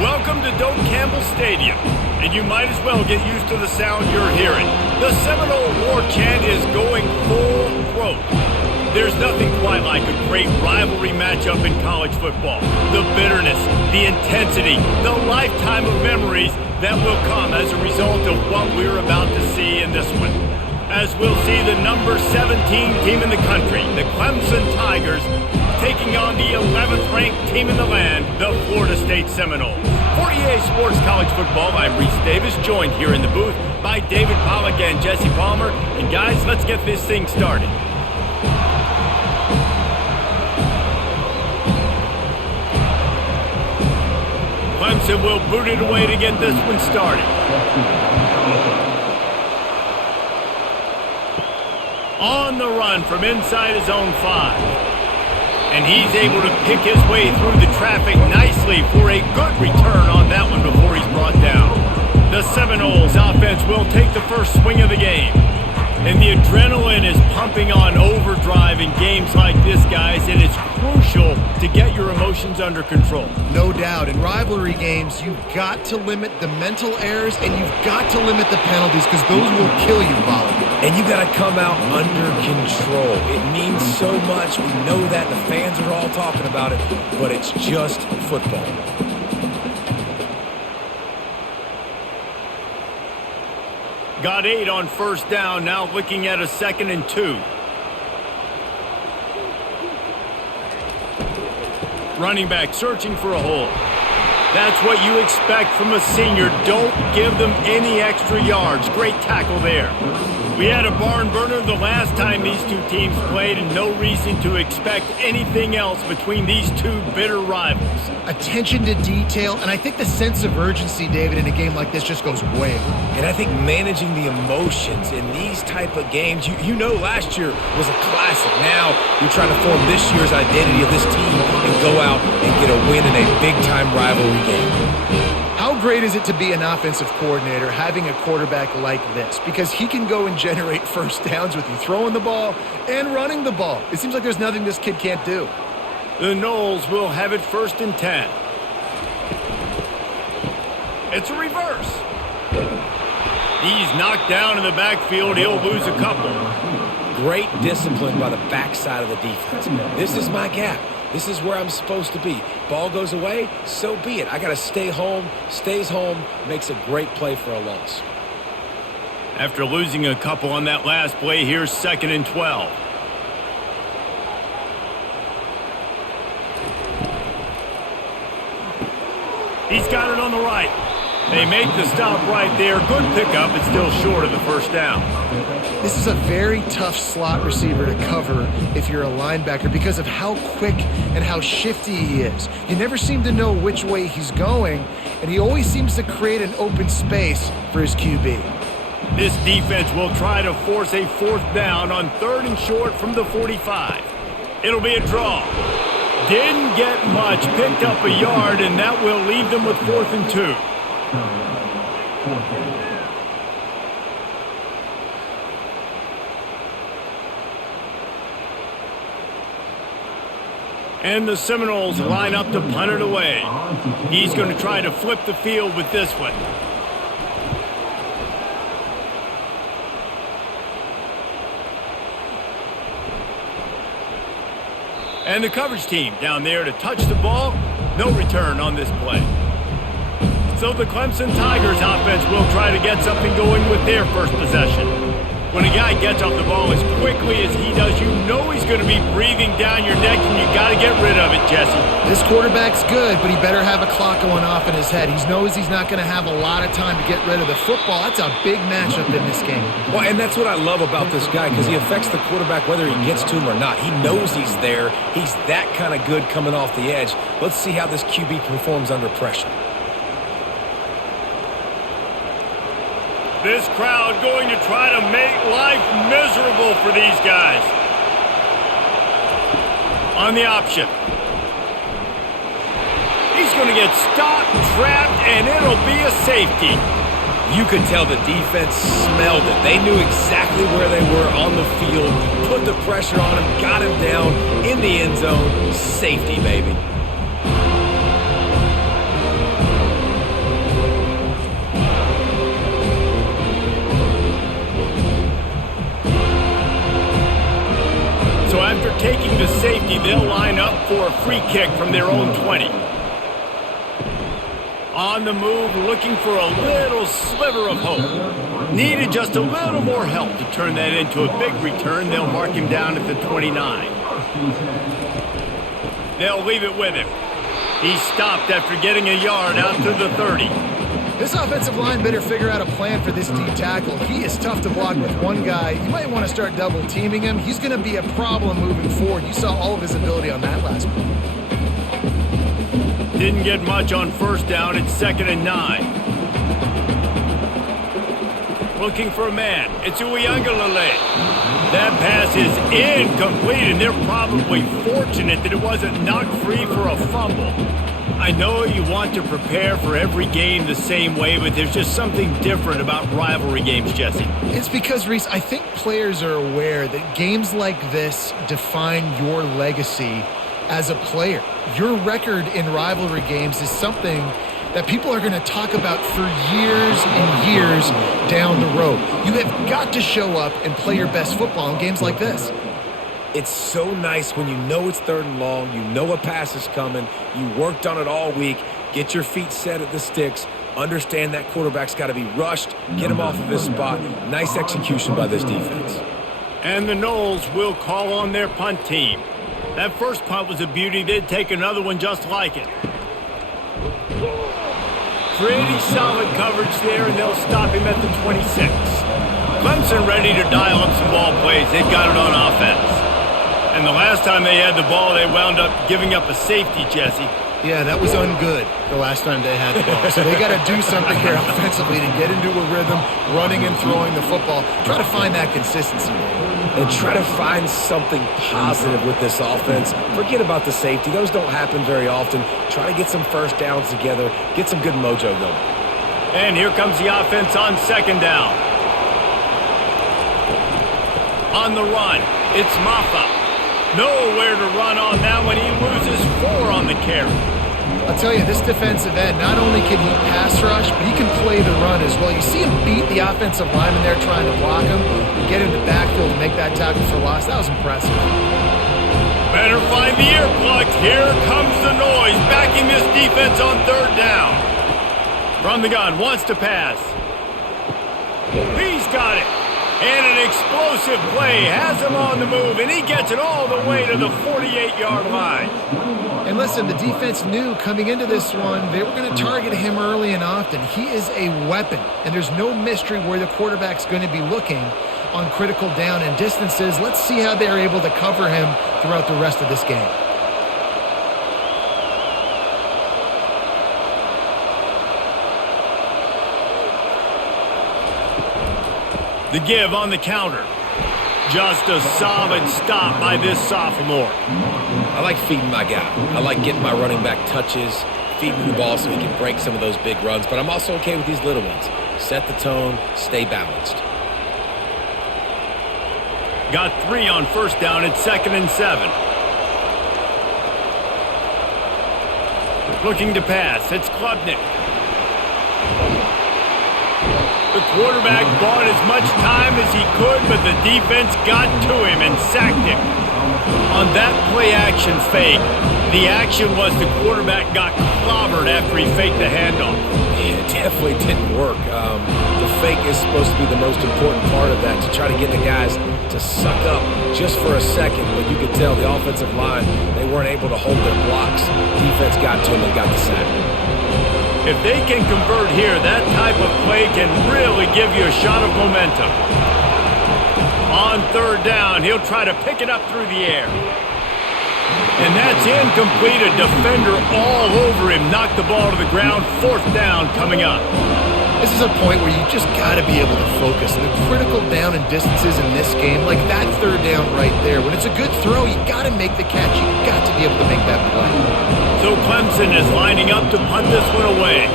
Welcome to Doak Campbell Stadium, and you might as well get used to the sound you're hearing. The Seminole War Chant is going full throat. There's nothing quite like a great rivalry matchup in college football. The bitterness, the intensity, the lifetime of memories that will come as a result of what we're about to see in this one. As we'll see the number 17 team in the country, the Clemson Tigers, taking on the 11th ranked team in the land, the Florida State Seminoles. For EA Sports College Football, I'm Reese Davis, joined here in the booth by David Pollack and Jesse Palmer. And guys, let's get this thing started. Clemson will boot it away to get this one started. On the run from inside his own 5. And he's able to pick his way through the traffic nicely for a good return on that one before he's brought down. The Seminoles offense will take the first swing of the game. And the adrenaline is pumping on overdrive in games like this, guys, and it's crucial to get your emotions under control. No doubt. In rivalry games, you've got to limit the mental errors and you've got to limit the penalties because those will kill you, Pollard. And you got to come out under control. It means so much. We know that. The fans are all talking about it, but it's just football. Got 8 on first down, now looking at a 2nd and 2. Running back searching for a hole. That's what you expect from a senior. Don't give them any extra yards. Great tackle there. We had a barn burner the last time these two teams played, and no reason to expect anything else between these two bitter rivals. Attention to detail, and I think the sense of urgency, David, in a game like this just goes way up. And I think managing the emotions in these type of games, you know last year was a classic. Now you're trying to form this year's identity of this team and go out and get a win in a big-time rivalry game. How great is it to be an offensive coordinator having a quarterback like this? Because he can go and generate first downs with you throwing the ball and running the ball. It seems like there's nothing this kid can't do. The Noles will have it 1st and 10. It's a reverse. He's knocked down in the backfield. He'll lose a couple. Great discipline by the backside of the defense. This is my gap. This is where I'm supposed to be. Ball goes away, so be it. I got to stay home. Stays home, makes a great play for a loss. After losing a couple on that last play, here's 2nd and 12. He's got it on the right. They make the stop right there. Good pickup, but still short of the first down. This is a very tough slot receiver to cover if you're a linebacker because of how quick and how shifty he is. You never seem to know which way he's going, and he always seems to create an open space for his QB. This defense will try to force a 4th down on 3rd and short from the 45. It'll be a draw. Didn't get much, picked up a yard, and that will leave them with 4th and 2. And the Seminoles line up to punt it away. He's going to try to flip the field with this one. And the coverage team down there to touch the ball. No return on this play. So the Clemson Tigers offense will try to get something going with their first possession. When a guy gets off the ball as quickly as he does, you know he's going to be breathing down your neck, and you got to get rid of it, Jesse. This quarterback's good, but he better have a clock going off in his head. He knows he's not going to have a lot of time to get rid of the football. That's a big matchup in this game. Well, and that's what I love about this guy, because he affects the quarterback whether he gets to him or not. He knows he's there. He's that kind of good coming off the edge. Let's see how this QB performs under pressure. This crowd going to try to make life miserable for these guys. On the option. He's going to get stopped, trapped, and it'll be a safety. You could tell the defense smelled it. They knew exactly where they were on the field, put the pressure on him, got him down in the end zone. Safety, baby. free kick from their own 20. On the move, looking for a little sliver of hope. Needed just a little more help to turn that into a big return. They'll mark him down at the 29. They'll leave it with him. He stopped after getting a yard out to the 30. This offensive line better figure out a plan for this D tackle. He is tough to block with one guy. You might want to start double teaming him. He's going to be a problem moving forward. You saw all of his ability on that last play. Didn't get much on first down. It's 2nd and 9. Looking for a man. It's Uiagalelei. That pass is incomplete, and they're probably fortunate that it wasn't knocked free for a fumble. I know you want to prepare for every game the same way, but there's just something different about rivalry games, Jesse. It's because, Reese, I think players are aware that games like this define your legacy as a player. Your record in rivalry games is something that people are going to talk about for years and years down the road. You have got to show up and play your best football in games like this. It's so nice when you know it's 3rd and long, you know a pass is coming, you worked on it all week, get your feet set at the sticks, understand that quarterback's got to be rushed, get him off of his spot. Nice execution by this defense. And the Noles will call on their punt team. That first punt was a beauty. They'd take another one just like it. Pretty solid coverage there, and they'll stop him at the 26. Clemson ready to dial up some ball plays. They've got it on offense. And the last time they had the ball, they wound up giving up a safety, Jesse. Yeah, that was ungood the last time they had the ball. So they got to do something here offensively to get into a rhythm, running and throwing the football. Try to find that consistency. And try to find something positive with this offense. Forget about the safety. Those don't happen very often. Try to get some first downs together. Get some good mojo going. And here comes the offense on 2nd down. On the run, it's Maffa. Nowhere to run on that one. He loses 4 on the carry. I'll tell you, this defensive end, not only can he pass rush, but he can play the run as well. You see him beat the offensive lineman there trying to block him and get in the backfield and make that tackle for loss. That was impressive. Better find the earplugs. Here comes the noise, backing this defense on 3rd down. From the gun, wants to pass. He's got it. And an explosive play has him on the move, and he gets it all the way to the 48-yard line. And listen, the defense knew coming into this one, they were going to target him early and often. He is a weapon, and there's no mystery where the quarterback's going to be looking on critical down and distances. Let's see how they're able to cover him throughout the rest of this game. The give on the counter. Just a solid stop by this sophomore. I like feeding my guy. I like getting my running back touches, feeding the ball so he can break some of those big runs, but I'm also okay with these little ones. Set the tone, stay balanced. Got 3 on first down at 2nd and 7. Looking to pass, it's Klubnik. The quarterback bought as much time as he could, but the defense got to him and sacked him. On that play-action fake, the action was the quarterback got clobbered after he faked the handoff. Yeah, it definitely didn't work. The fake is supposed to be the most important part of that, to try to get the guys to suck up just for a second, but you could tell the offensive line, they weren't able to hold their blocks. Defense got to him and got the sack. If they can convert here, that type of play can really give you a shot of momentum. On 3rd down, he'll try to pick it up through the air. And that's incomplete. A defender all over him. Knocked the ball to the ground. 4th down coming up. This is a point where you just got to be able to focus. And the critical down and distances in this game, like that 3rd down right there, when it's a good throw, you got to make the catch. You got to be able to make that play. So Clemson is lining up to punt this one away.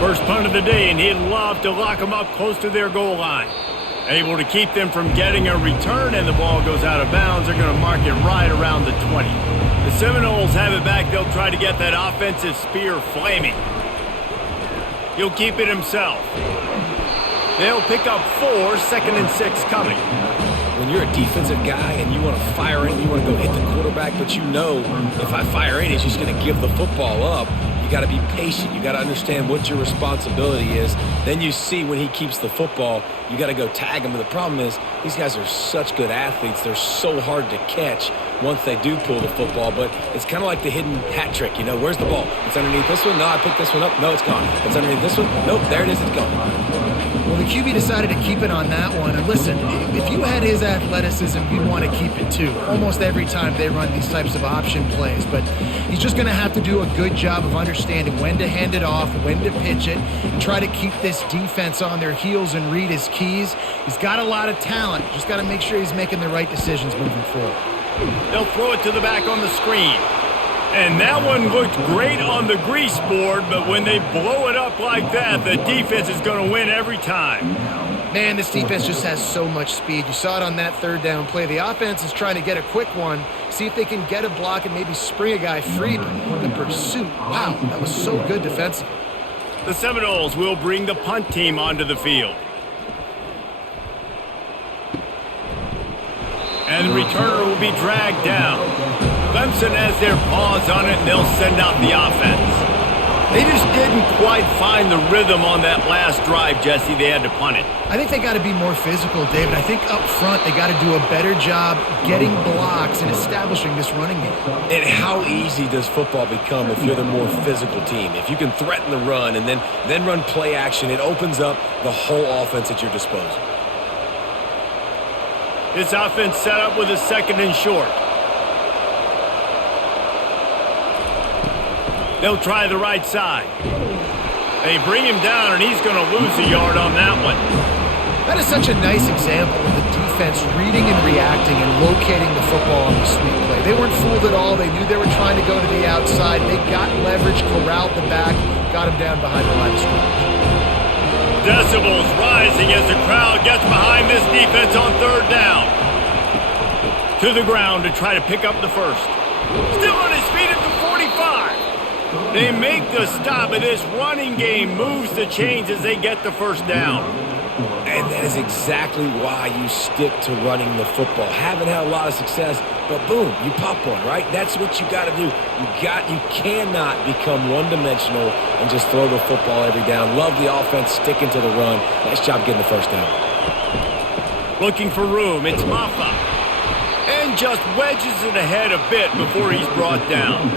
First punt of the day, and he'd love to lock them up close to their goal line. Able to keep them from getting a return, and the ball goes out of bounds. They're going to mark it right around the 20. The Seminoles have it back. They'll try to get that offensive spear flaming. He'll keep it himself. They'll pick up 4, 2nd and 6 coming. when you're a defensive guy and you want to fire in, you want to go hit the quarterback, but you know if I fire in, he's just going to give the football up. You got to be patient. You got to understand what your responsibility is. Then you see when he keeps the football, you got to go tag him. But the problem is these guys are such good athletes. They're so hard to catch once they do pull the football. But it's kind of like the hidden hat trick. You know, where's the ball? It's underneath this one. No, I picked this one up. No, it's gone. It's underneath this one. Nope, there it is. It's gone. Well, the QB decided to keep it on that one. And listen, if you had his athleticism, you'd want to keep it too. Almost every time they run these types of option plays. But he's just going to have to do a good job of understanding when to hand it off, when to pitch it, and try to keep this defense on their heels and read his keys. He's got a lot of talent. Just got to make sure he's making the right decisions moving forward. They'll throw it to the back on the screen. And that one looked great on the grease board, but when they blow it up like that, the defense is going to win every time. Man, this defense just has so much speed. You saw it on that third down play. The offense is trying to get a quick one, see if they can get a block and maybe spring a guy free. But the pursuit, wow, that was so good defensively. The Seminoles will bring the punt team onto the field. And the returner will be dragged down. Clemson has their paws on it, and they'll send out the offense. They just didn't quite find the rhythm on that last drive, Jesse. They had to punt it. I think they got to be more physical, David. I think up front they got to do a better job getting blocks and establishing this running game. And how easy does football become if you're the more physical team? If you can threaten the run and then run play action, it opens up the whole offense at your disposal. This offense set up with a second and short. They'll try the right side. They bring him down, and he's going to lose a yard on that one. That is such a nice example of the defense reading and reacting and locating the football on the sweep play. They weren't fooled at all. They knew they were trying to go to the outside. They got leverage, corralled the back, got him down behind the line of scrimmage. Decibels rising as the crowd gets behind this defense on third down. To the ground to try to pick up the first. Still on his feet at the 45. They make the stop, and this running game moves the chains as they get the first down. And that is exactly why you stick to running the football. Haven't had a lot of success, but boom, you pop one, right? That's what you got to do. You cannot become one-dimensional and just throw the football every down. Love the offense sticking to the run. Nice job getting the first down. Looking for room, it's Maffa. And just wedges it ahead a bit before he's brought down.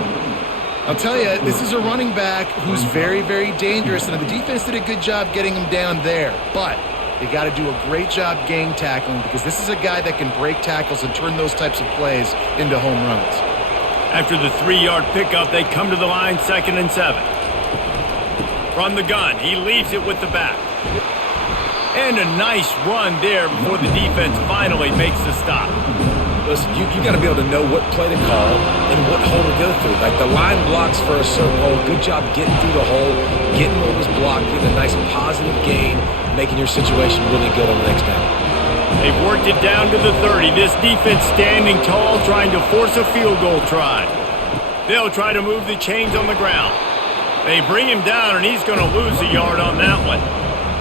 I'll tell you, this is a running back who's very, very dangerous, and the defense did a good job getting him down there. But they got to do a great job gang tackling because this is a guy that can break tackles and turn those types of plays into home runs. After the 3-yard pickup, they come to the line, 2nd and 7. From the gun, he leaves it with the back. And a nice run there before the defense finally makes the stop. Listen, you got to be able to know what play to call and what hole to go through. Like the line blocks for a certain hole. Good job getting through the hole, getting what was blocked, getting a nice positive gain, making your situation really good on the next down. They've worked it down to the 30. This defense standing tall, trying to force a field goal try. They'll try to move the chains on the ground. They bring him down, and he's going to lose a yard on that one.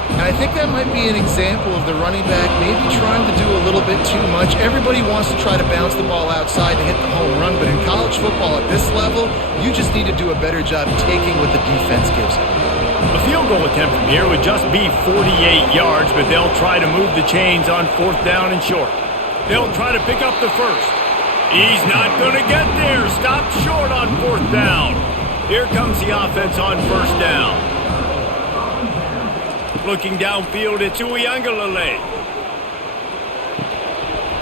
And I think that might be an example of the running back maybe trying to do a little bit too much. Everybody wants to try to bounce the ball outside to hit the home run, but in college football at this level, you just need to do a better job taking what the defense gives you. A field goal attempt from here would just be 48 yards, but they'll try to move the chains on 4th down and short. They'll try to pick up the first. He's not going to get there. Stopped short on 4th down. Here comes the offense on 1st down. Looking downfield, it's Uiagalelei.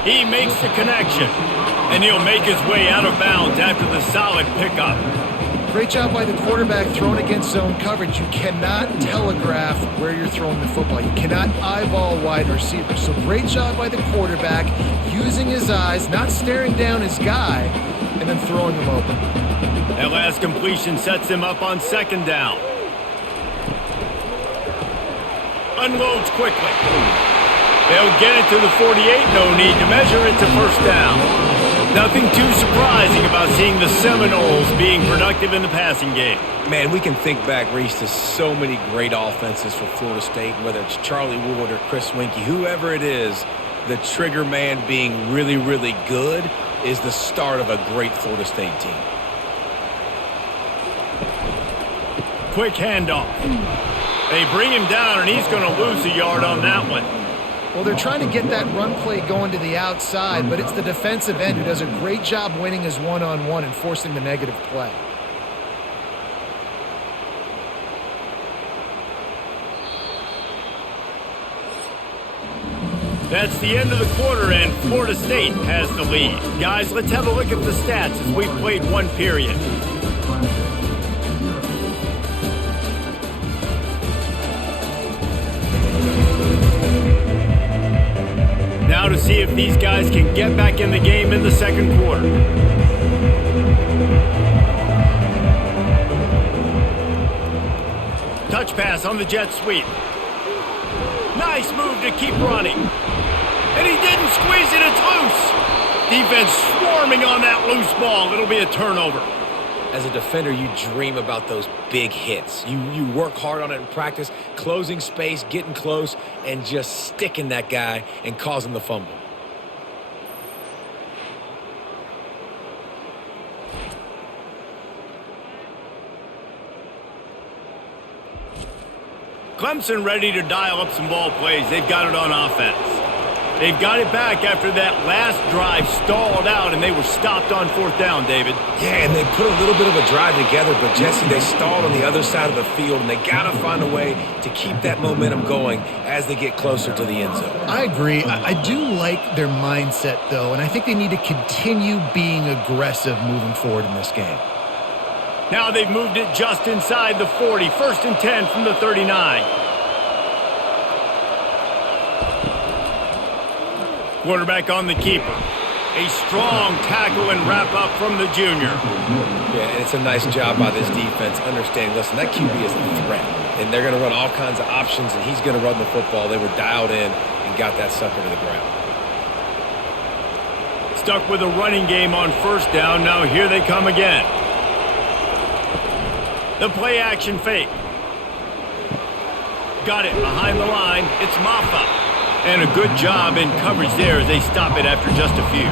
He makes the connection, and he'll make his way out of bounds after the solid pickup. Great job by the quarterback throwing against zone coverage. You cannot telegraph where you're throwing the football. You cannot eyeball wide receivers. So great job by the quarterback using his eyes, not staring down his guy, and then throwing him open. That last completion sets him up on 2nd down. Unloads quickly. They'll get it to the 48. No need to measure it to 1st down. Nothing too surprising about seeing the Seminoles being productive in the passing game. Man, we can think back, Reese, to so many great offenses for Florida State, whether it's Charlie Ward or Chris Winkie, whoever it is, the trigger man being really, really good is the start of a great Florida State team. Quick handoff. They bring him down, and he's going to lose a yard on that one. Well, they're trying to get that run play going to the outside, but it's the defensive end who does a great job winning his one-on-one and forcing the negative play. That's the end of the quarter, and Florida State has the lead. Guys, let's have a look at the stats as we've played one period. Now to see if these guys can get back in the game in the second quarter. Touch pass on the jet sweep. Nice move to keep running. And he didn't squeeze it, it's loose. Defense swarming on that loose ball. It'll be a turnover. As a defender, you dream about those big hits. You work hard on it in practice, closing space, getting close, and just sticking that guy and causing the fumble. Clemson ready to dial up some ball plays. They've got it on offense. They've got it back after that last drive stalled out, and they were stopped on fourth down, David. Yeah, and they put a little bit of a drive together, but, Jesse, they stalled on the other side of the field, and they got to find a way to keep that momentum going as they get closer to the end zone. I agree. I do like their mindset, though, and I think they need to continue being aggressive moving forward in this game. Now they've moved it just inside the 40. 1st and 10 from the 39. Quarterback on the keeper. A strong tackle and wrap up from the junior. Yeah, and it's a nice job by this defense understanding, listen, that QB is a threat. And they're going to run all kinds of options, and he's going to run the football. They were dialed in and got that sucker to the ground. Stuck with a running game on 1st down. Now here they come again. The play action fake. Got it behind the line. It's Maffa. And a good job in coverage there as they stop it after just a few.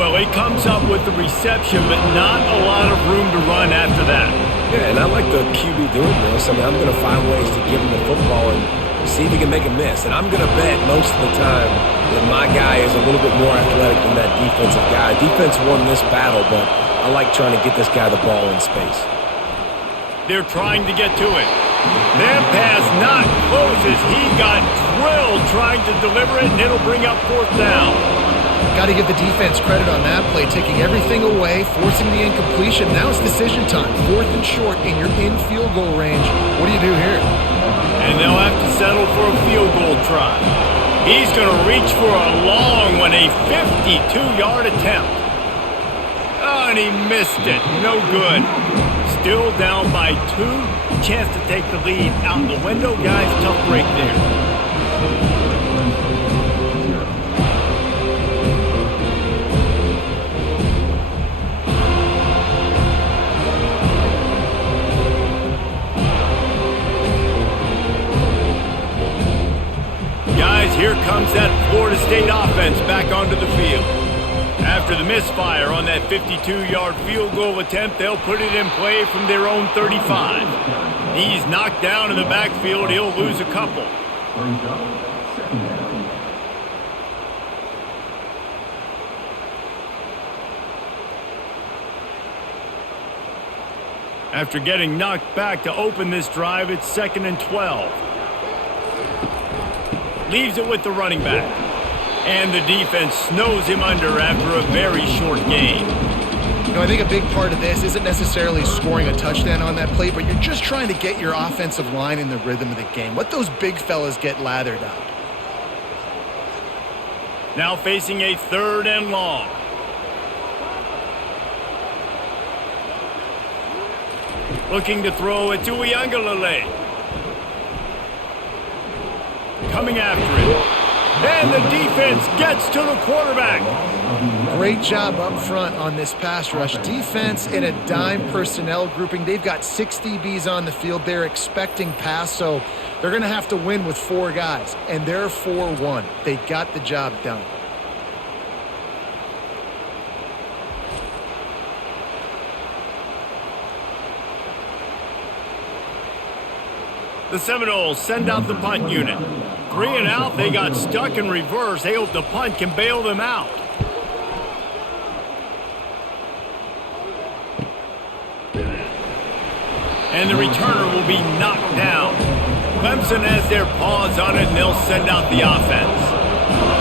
Well, he comes up with the reception, but not a lot of room to run after that. Yeah, and I like the QB doing this. I mean, I'm going to find ways to give him the football and see if he can make a miss. And I'm going to bet most of the time that my guy is a little bit more athletic than that defensive guy. Defense won this battle, but I like trying to get this guy the ball in space. They're trying to get to it. That pass not closes. He got drilled trying to deliver it, and it'll bring up 4th down. Got to give the defense credit on that play, taking everything away, forcing the incompletion. Now it's decision time. 4th and short, and you're in field goal range. What do you do here? And they'll have to settle for a field goal try. He's going to reach for a long one, a 52-yard attempt. Oh, and he missed it. No good. Still down by 2. Chance to take the lead out the window. Guys, tough break there. Guys, here comes that Florida State offense back onto the field. After the misfire on that 52-yard field goal attempt, they'll put it in play from their own 35. He's knocked down in the backfield. He'll lose a couple. After getting knocked back to open this drive, it's 2nd and 12. Leaves it with the running back. And the defense snows him under after a very short gain. You know, I think a big part of this isn't necessarily scoring a touchdown on that play, but you're just trying to get your offensive line in the rhythm of the game. Let those big fellas get lathered up. Now facing a 3rd and long. Looking to throw it to Uiagalelei. Coming after it. And the defense gets to the quarterback. Great job up front on this pass rush. Defense in a dime personnel grouping. They've got 6 DBs on the field. They're expecting pass, so They're going to have to win with 4 guys, and they're 4-1. They got the job done. The Seminoles send out the punt unit. 3 and out, they got stuck in reverse. They hope the punt can bail them out. And the returner will be knocked down. Clemson has their paws on it, and they'll send out the offense.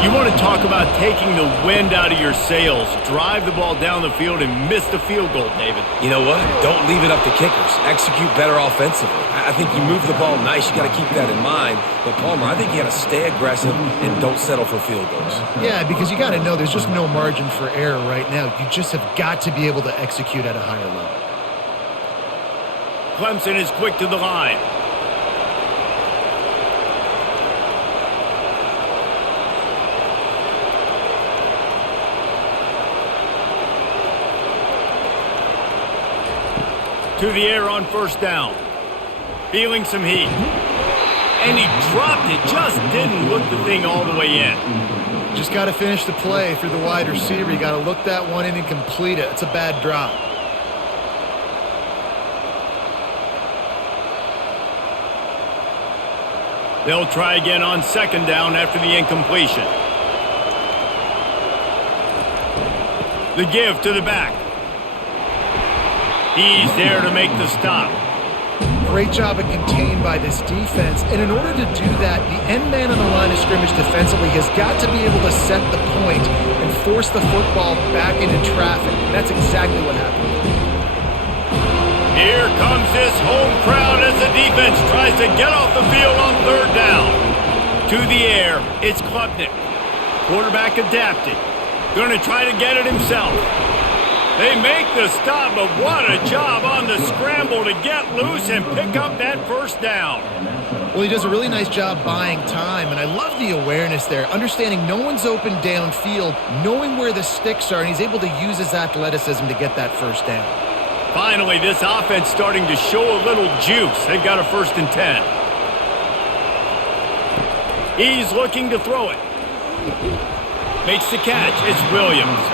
You want to talk about taking the wind out of your sails. Drive the ball down the field and miss the field goal, David. You know what? Don't leave it up to kickers. Execute better offensively. I think you move the ball nice. You got to keep that in mind. But, Palmer, I think you got to stay aggressive and don't settle for field goals. Yeah, because you got to know there's just no margin for error right now. You just have got to be able to execute at a higher level. Clemson is quick to the line. To the air on first down. Feeling some heat. And he dropped it. Just didn't look the thing all the way in. Just got to finish the play through the wide receiver. You got to look that one in and complete it. It's a bad drop. They'll try again on second down after the incompletion. The give to the back. He's there to make the stop. Great job of contained by this defense. And in order to do that, the end man on the line of scrimmage defensively has got to be able to set the point and force the football back into traffic. And that's exactly what happened. Here comes this home crowd as the defense tries to get off the field on third down. To the air, it's Klubnik. Quarterback adapted. Going to try to get it himself. They make the stop, but what a job on the scramble to get loose and pick up that first down. Well, he does a really nice job buying time, and I love the awareness there, understanding no one's open downfield, knowing where the sticks are, and he's able to use his athleticism to get that first down. Finally, this offense starting to show a little juice. They've got a 1st and 10. He's looking to throw it. Makes the catch. It's Williams.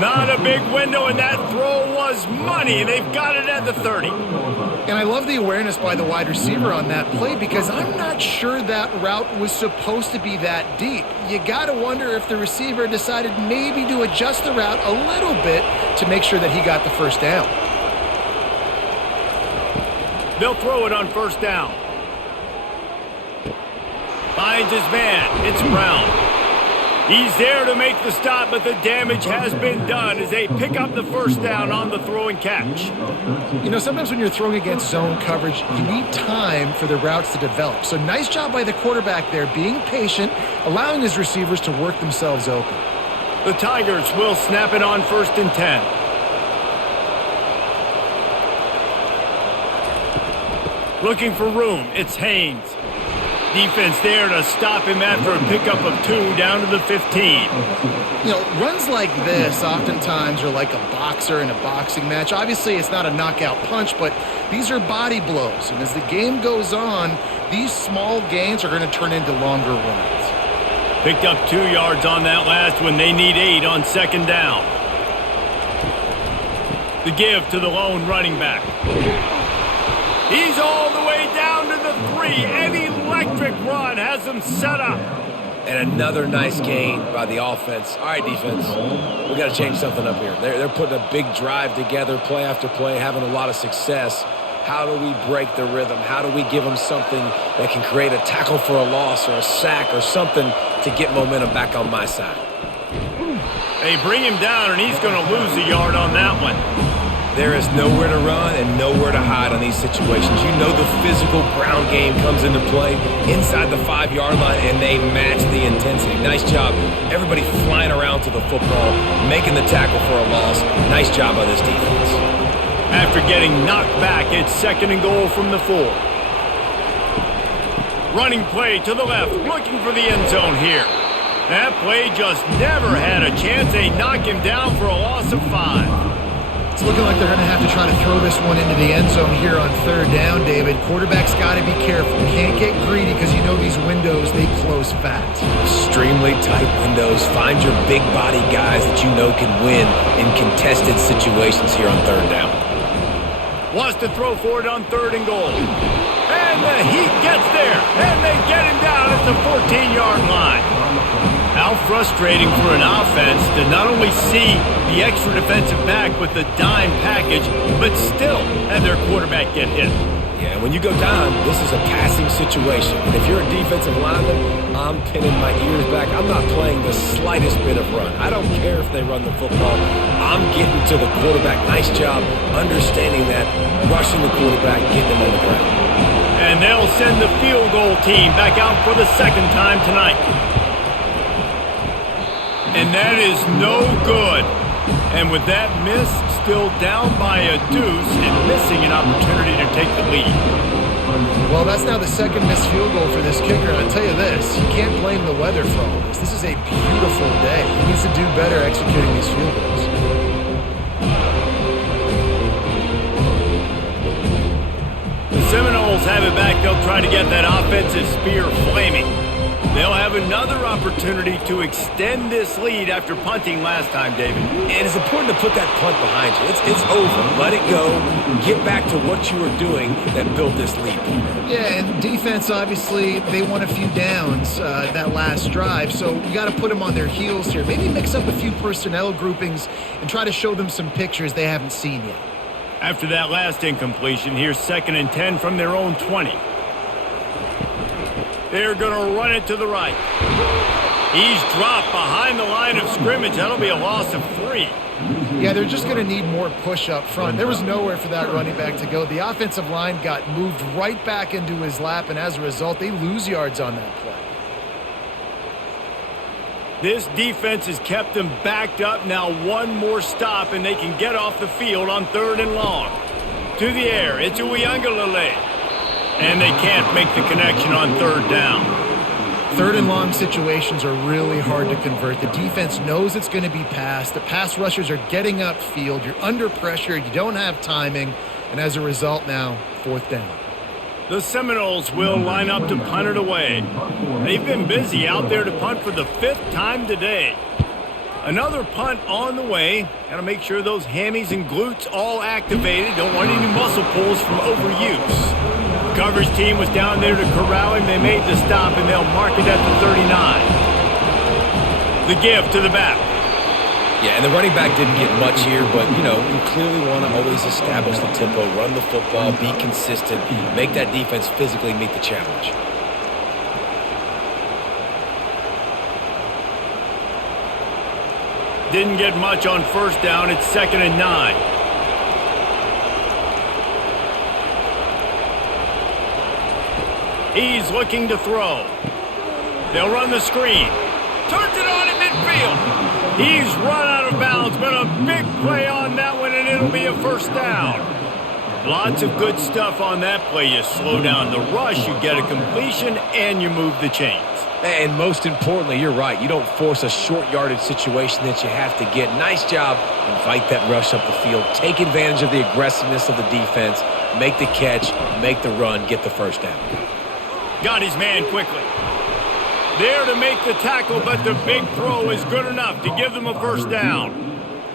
Not a big window, and that throw was money. They've got it at the 30. And I love the awareness by the wide receiver on that play because I'm not sure that route was supposed to be that deep. You got to wonder if the receiver decided maybe to adjust the route a little bit to make sure that he got the first down. They'll throw it on first down. Finds his man. It's Brown. He's there to make the stop, but the damage has been done as they pick up the first down on the throw and catch. You know, sometimes when you're throwing against zone coverage, you need time for the routes to develop. So nice job by the quarterback there, being patient, allowing his receivers to work themselves open. The Tigers will snap it on 1st and 10. Looking for room, it's Haynes. Defense there to stop him after a pickup of 2 down to the 15. You know, runs like this oftentimes are like a boxer in a boxing match. Obviously, it's not a knockout punch, but these are body blows. And as the game goes on, these small gains are going to turn into longer runs. Picked up 2 yards on that last one. They need 8 on second down. The give to the lone running back. He's all the way down to the 3. An electric run has them set up. And another nice gain by the offense. All right, defense, we got to change something up here. They're putting a big drive together, play after play, having a lot of success. How do we break the rhythm? How do we give them something that can create a tackle for a loss or a sack or something to get momentum back on my side? They bring him down, and he's going to lose a yard on that one. There is nowhere to run and nowhere to hide on these situations. You know the physical ground game comes into play inside the 5-yard line, and they match the intensity. Nice job. Everybody flying around to the football, making the tackle for a loss. Nice job by this defense. After getting knocked back, it's 2nd and goal from the 4. Running play to the left, looking for the end zone here. That play just never had a chance. They knock him down for a loss of 5. It's looking like they're going to have to try to throw this one into the end zone here on third down, David. Quarterback's got to be careful. Can't get greedy because you know these windows, they close fast. Extremely tight windows. Find your big body guys that you know can win in contested situations here on third down. Wants to throw for it on third and goal. And the Heat gets there, and they get him down at the 14-yard line. How frustrating for an offense to not only see the extra defensive back with the dime package, but still have their quarterback get hit. Yeah, when you go down, this is a passing situation. And if you're a defensive lineman, I'm pinning my ears back. I'm not playing the slightest bit of run. I don't care if they run the football. I'm getting to the quarterback. Nice job understanding that, rushing the quarterback, getting him on the ground. And they'll send the field goal team back out for the second time tonight. And that is no good. And with that miss, still down by a deuce and missing an opportunity to take the lead. Well, that's now the second missed field goal for this kicker. And I'll tell you this, you can't blame the weather for all this. This is a beautiful day. He needs to do better executing these field goals. The Seminoles have it back. They'll try to get that offensive spear flaming. They'll have another opportunity to extend this lead after punting last time, David. And it's important to put that punt behind you. It's over. Let it go. Get back to what you were doing that built this lead. Yeah, and defense, obviously, they won a few downs that last drive, so you got to put them on their heels here. Maybe mix up a few personnel groupings and try to show them some pictures they haven't seen yet. After that last incompletion, here's 2nd and 10 from their own 20. They're going to run it to the right. He's dropped behind the line of scrimmage. That'll be a loss of 3. Yeah, they're just going to need more push up front. There was nowhere for that running back to go. The offensive line got moved right back into his lap, and as a result, they lose yards on that play. This defense has them backed up. Now one more stop, and they can get off the field on 3rd and long. To the air, it's Uiagalelei. And they can't make the connection on 3rd down. 3rd and long situations are really hard to convert. The defense knows it's going to be passed. The pass rushers are getting upfield. You're under pressure. You don't have timing. And as a result now, 4th down. The Seminoles will line up to punt it away. They've been busy out there to punt for the 5th time today. Another punt on the way. Got to make sure those hammies and glutes all activated. Don't want any muscle pulls from overuse. The coverage team was down there to corral him. They made the stop, and they'll mark it at the 39. The give to the back. Yeah, and the running back didn't get much here, but, you know, you clearly want to always establish the tempo, run the football, be consistent, make that defense physically meet the challenge. Didn't get much on 1st down. It's 2nd and 9. He's looking to throw. They'll run the screen. Turns it on in midfield. He's run out of bounds, but a big play on that one, and it'll be a 1st down. Lots of good stuff on that play. You slow down the rush, you get a completion, and you move the chains. And most importantly, you're right. You don't force a short yardage situation that you have to get. Nice job. Invite that rush up the field. Take advantage of the aggressiveness of the defense. Make the catch, make the run, get the 1st down. Got his man quickly. There to make the tackle, but the big throw is good enough to give them a 1st down.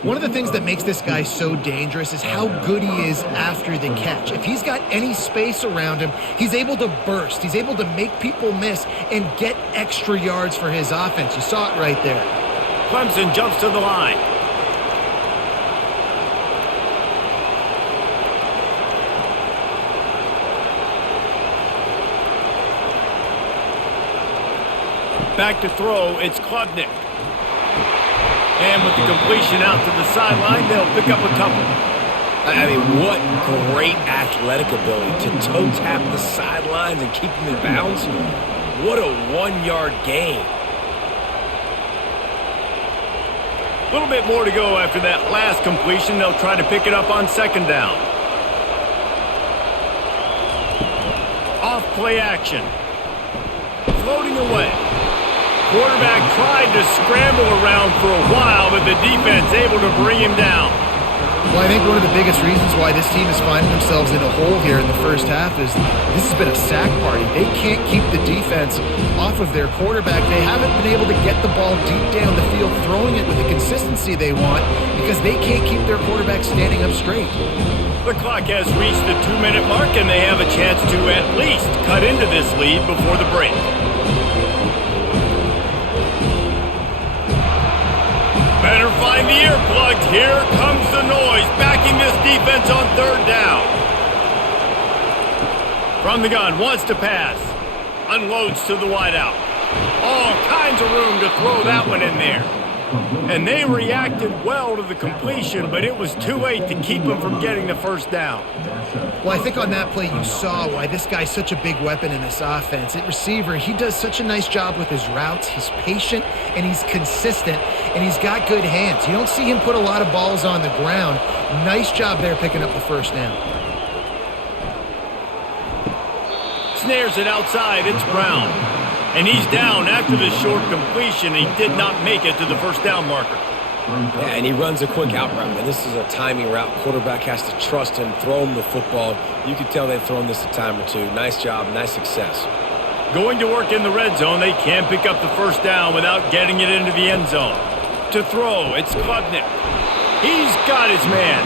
One of the things that makes this guy so dangerous is how good he is after the catch. If he's got any space around him, he's able to burst. He's able to make people miss and get extra yards for his offense. You saw it right there. Clemson jumps to the line. Back to throw, it's Klubnik. And with the completion out to the sideline, they'll pick up a couple. I mean, what great athletic ability to toe tap the sidelines and keep them in bounds. What a 1-yard gain. A little bit more to go after that last completion. They'll try to pick it up on 2nd down. Off play action. Floating away. Quarterback tried to scramble around for a while, but the defense able to bring him down. Well, I think one of the biggest reasons why this team is finding themselves in a hole here in the first half is this has been a sack party. They can't keep the defense off of their quarterback. They haven't been able to get the ball deep down the field, throwing it with the consistency they want because they can't keep their quarterback standing up straight. The clock has reached the 2-minute mark, and they have a chance to at least cut into this lead before the break. Better find the earplugs. Here comes the noise, backing this defense on third down. From the gun, wants to pass. Unloads to the wideout. All kinds of room to throw that one in there. And they reacted well to the completion, but it was too late to keep them from getting the first down. Well, I think on that play you saw why this guy's such a big weapon in this offense. At receiver, he does such a nice job with his routes. He's patient, and he's consistent, and he's got good hands. You don't see him put a lot of balls on the ground. Nice job there picking up the first down. Snares it outside. It's Brown. And he's down after the short completion. He did not make it to the first down marker. Yeah, and he runs a quick out route, and this is a timing route. Quarterback has to trust him, throw him the football. You can tell they've thrown this a time or two. Nice job, nice success. Going to work in the red zone, they can't pick up the first down without getting it into the end zone. To throw, it's Klubnik. He's got his man.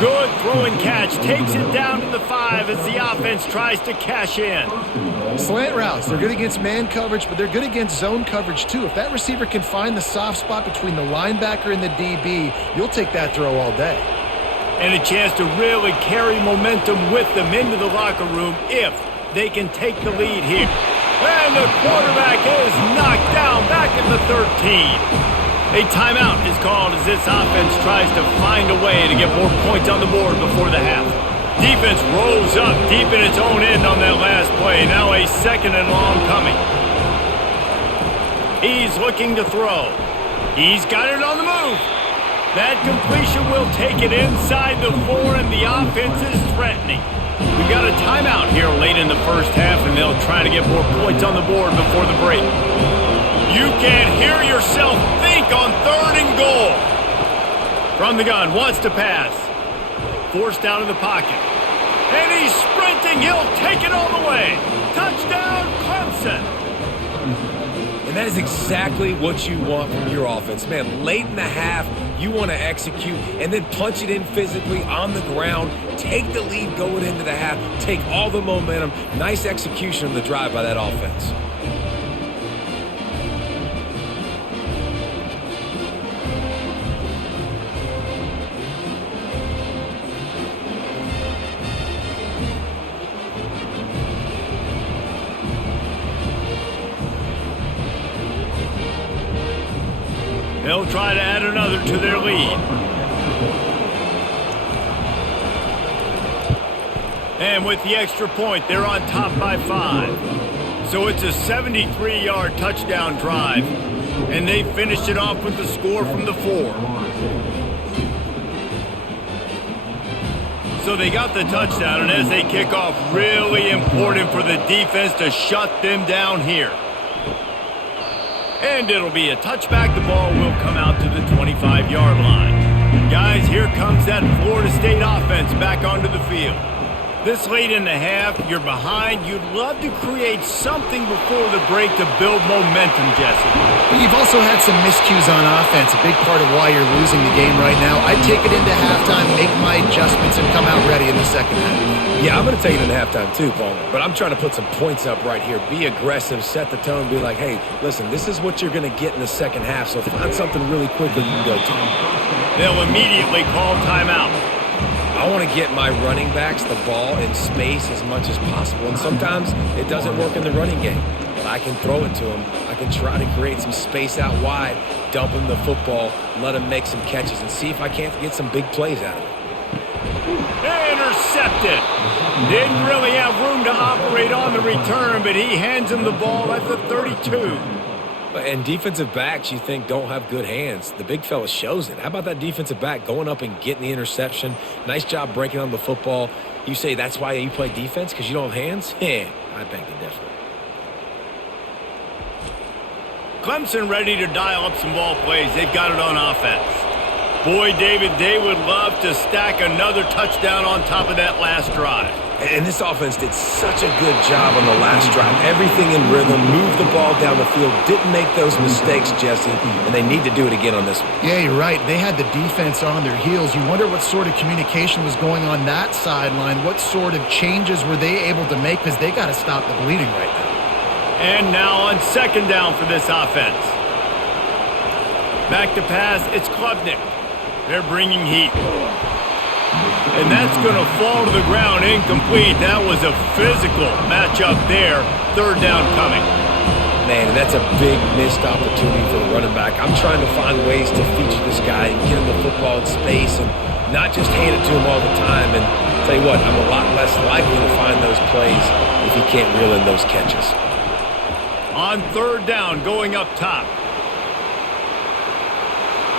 Good throw and catch. Takes it down to the 5 as the offense tries to cash in. Slant routes, they're good against man coverage, but they're good against zone coverage too. If that receiver can find the soft spot between the linebacker and the DB, you'll take that throw all day. And a chance to really carry momentum with them into the locker room if they can take the lead here. And the quarterback is knocked down back at the 13. A timeout is called as this offense tries to find a way to get more points on the board before the half. Defense rolls up deep in its own end on that last play. Now a second and long coming. He's looking to throw. He's got it on the move. That completion will take it inside the 4, and the offense is threatening. We've got a timeout here late in the first half, and they'll try to get more points on the board before the break. You can hear yourself think on 3rd and goal. From the gun, wants to pass. Forced out of the pocket. And he's sprinting. He'll take it all the way. Touchdown, Clemson. And that is exactly what you want from your offense. Man, late in the half, you want to execute and then punch it in physically on the ground. Take the lead going into the half. Take all the momentum. Nice execution of the drive by that offense. They'll try to add another to their lead. And with the extra point, they're on top by 5. So it's a 73-yard touchdown drive. And they finished it off with the score from the 4. So they got the touchdown, and as they kick off, really important for the defense to shut them down here. And it'll be a touchback. The ball will come out to the 25-yard line. Guys, here comes that Florida State offense back onto the field. This late in the half, you're behind. You'd love to create something before the break to build momentum, Jesse. But you've also had some miscues on offense, a big part of why you're losing the game right now. I'd take it into halftime, make my adjustments, and come out ready in the second half. Yeah, I'm going to take it into halftime too, Palmer. But I'm trying to put some points up right here. Be aggressive, set the tone, be like, hey, listen, this is what you're going to get in the second half, so find something really quickly you can go to. They'll immediately call timeout. I want to get my running backs the ball in space as much as possible. And sometimes it doesn't work in the running game. But I can throw it to them. I can try to create some space out wide, dump them the football, let them make some catches, and see if I can't get some big plays out of it. Intercepted. Didn't really have room to operate on the return, but he hands him the ball at the 32. And defensive backs, you think, don't have good hands. The big fella shows it. How about that defensive back going up and getting the interception? Nice job breaking on the football. You say that's why you play defense, because you don't have hands? Yeah, I beg to differ. Clemson ready to dial up some ball plays. They've got it on offense. Boy, David, they would love to stack another touchdown on top of that last drive. And this offense did such a good job on the last drive. Everything in rhythm, moved the ball down the field, didn't make those mistakes, Jesse, and they need to do it again on this one. Yeah, you're right. They had the defense on their heels. You wonder what sort of communication was going on that sideline. What sort of changes were they able to make, because they got to stop the bleeding right now. And now on second down for this offense. Back to pass, it's Klubnik. They're bringing heat. And that's going to fall to the ground incomplete. That was a physical matchup there. Third down coming. Man, that's a big missed opportunity for the running back. I'm trying to find ways to feature this guy and get him the football in space and not just hand it to him all the time. And tell you what, I'm a lot less likely to find those plays if he can't reel in those catches. On third down, going up top.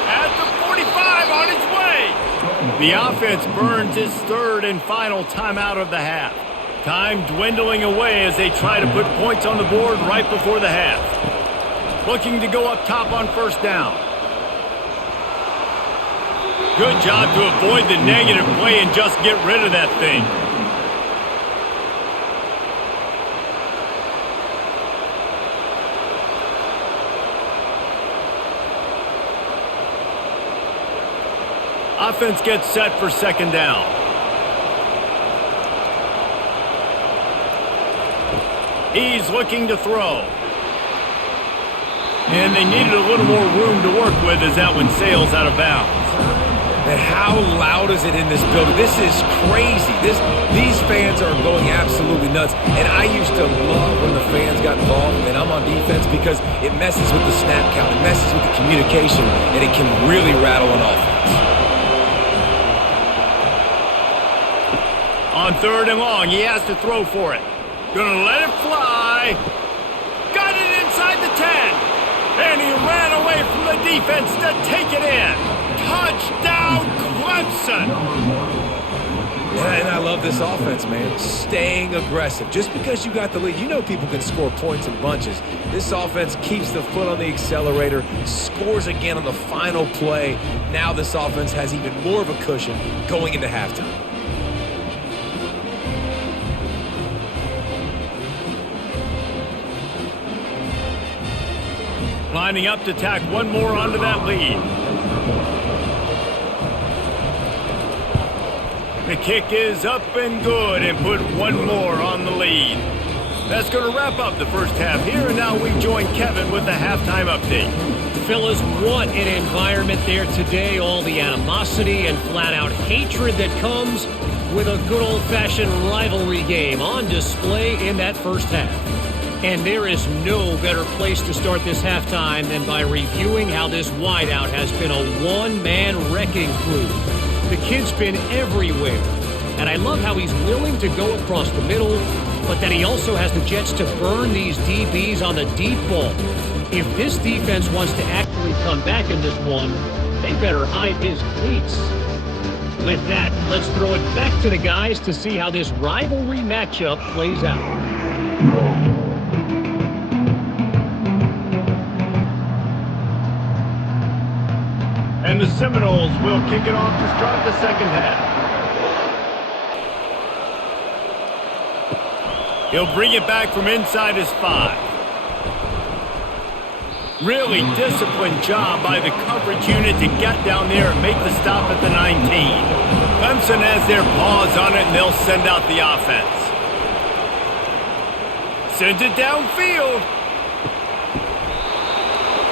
At the 45, on its way. The offense burns its third and final timeout of the half. Time dwindling away as they try to put points on the board right before the half. Looking to go up top on first down. Good job to avoid the negative play and just get rid of that thing. Offense gets set for second down. He's looking to throw. And they needed a little more room to work with as that one sails out of bounds. And how loud is it in this building? This is crazy. These fans are going absolutely nuts. And I used to love when the fans got involved, and I'm on defense, because it messes with the snap count, it messes with the communication, and it can really rattle an offense. On third and long, he has to throw for it. Gonna let it fly. Got it inside the 10. And he ran away from the defense to take it in. Touchdown, Clemson. And I love this offense, man. Staying aggressive. Just because you got the lead, you know people can score points in bunches. This offense keeps the foot on the accelerator, scores again on the final play. Now this offense has even more of a cushion going into halftime. Lining up to tack one more onto that lead. The kick is up and good, and put one more on the lead. That's going to wrap up the first half here, and now we join Kevin with the halftime update. Fellas, what an environment there today. All the animosity and flat-out hatred that comes with a good old-fashioned rivalry game on display in that first half. And there is no better place to start this halftime than by reviewing how this wideout has been a one-man wrecking crew. The kid's been everywhere, and I love how he's willing to go across the middle, but that he also has the jets to burn these DBs on the deep ball. If this defense wants to actually come back in this one, they better hide his cleats. With that, let's throw it back to the guys to see how this rivalry matchup plays out. And the Seminoles will kick it off to start the second half. He'll bring it back from inside his 5. Really disciplined job by the coverage unit to get down there and make the stop at the 19. Clemson has their paws on it, and they'll send out the offense. Sends it downfield.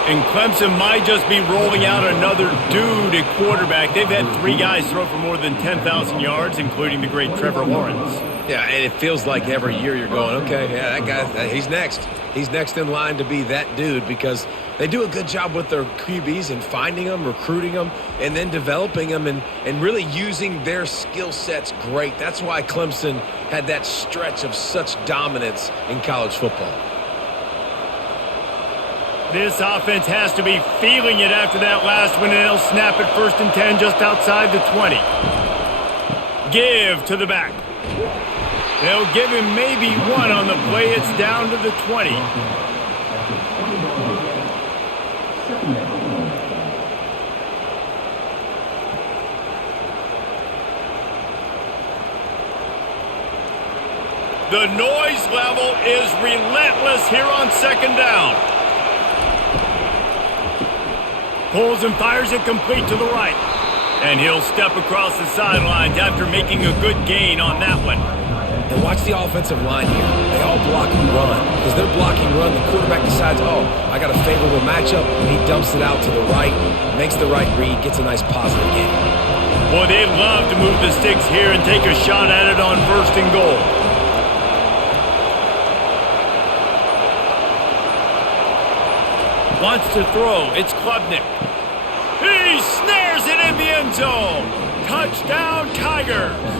And Clemson might just be rolling out another dude at quarterback. They've had 3 guys throw for more than 10,000 yards, including the great Trevor Lawrence. Yeah, and it feels like every year you're going, okay, yeah, that guy, he's next. He's next in line to be that dude, because they do a good job with their QBs and finding them, recruiting them, and then developing them and really using their skill sets great. That's why Clemson had that stretch of such dominance in college football. This offense has to be feeling it after that last one, and they'll snap it 1st and 10 just outside the 20. Give to the back. They'll give him maybe 1 on the play. It's down to the 20. The noise level is relentless here on second down. Pulls and fires it complete to the right. And he'll step across the sidelines after making a good gain on that one. And watch the offensive line here. They all block and run. Because they're blocking run, the quarterback decides, oh, I got a favorable matchup. He dumps it out to the right, makes the right read, gets a nice positive gain. Boy, they'd love to move the sticks here and take a shot at it on 1st and goal. Wants to throw. It's Klubnik. He snares it in the end zone. Touchdown, Tigers.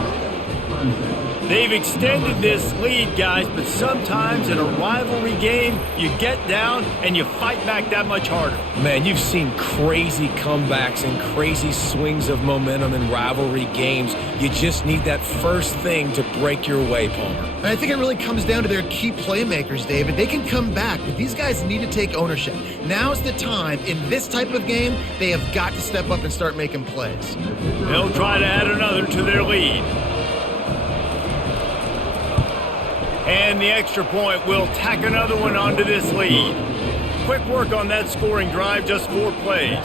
They've extended this lead, guys, but sometimes in a rivalry game, you get down and you fight back that much harder. Man, you've seen crazy comebacks and crazy swings of momentum in rivalry games. You just need that first thing to break your way, Palmer. And I think it really comes down to their key playmakers, David. They can come back, but these guys need to take ownership. Now's the time. In this type of game, they have got to step up and start making plays. They'll try to add another to their lead. And the extra point will tack another one onto this lead. Quick work on that scoring drive, just 4 plays.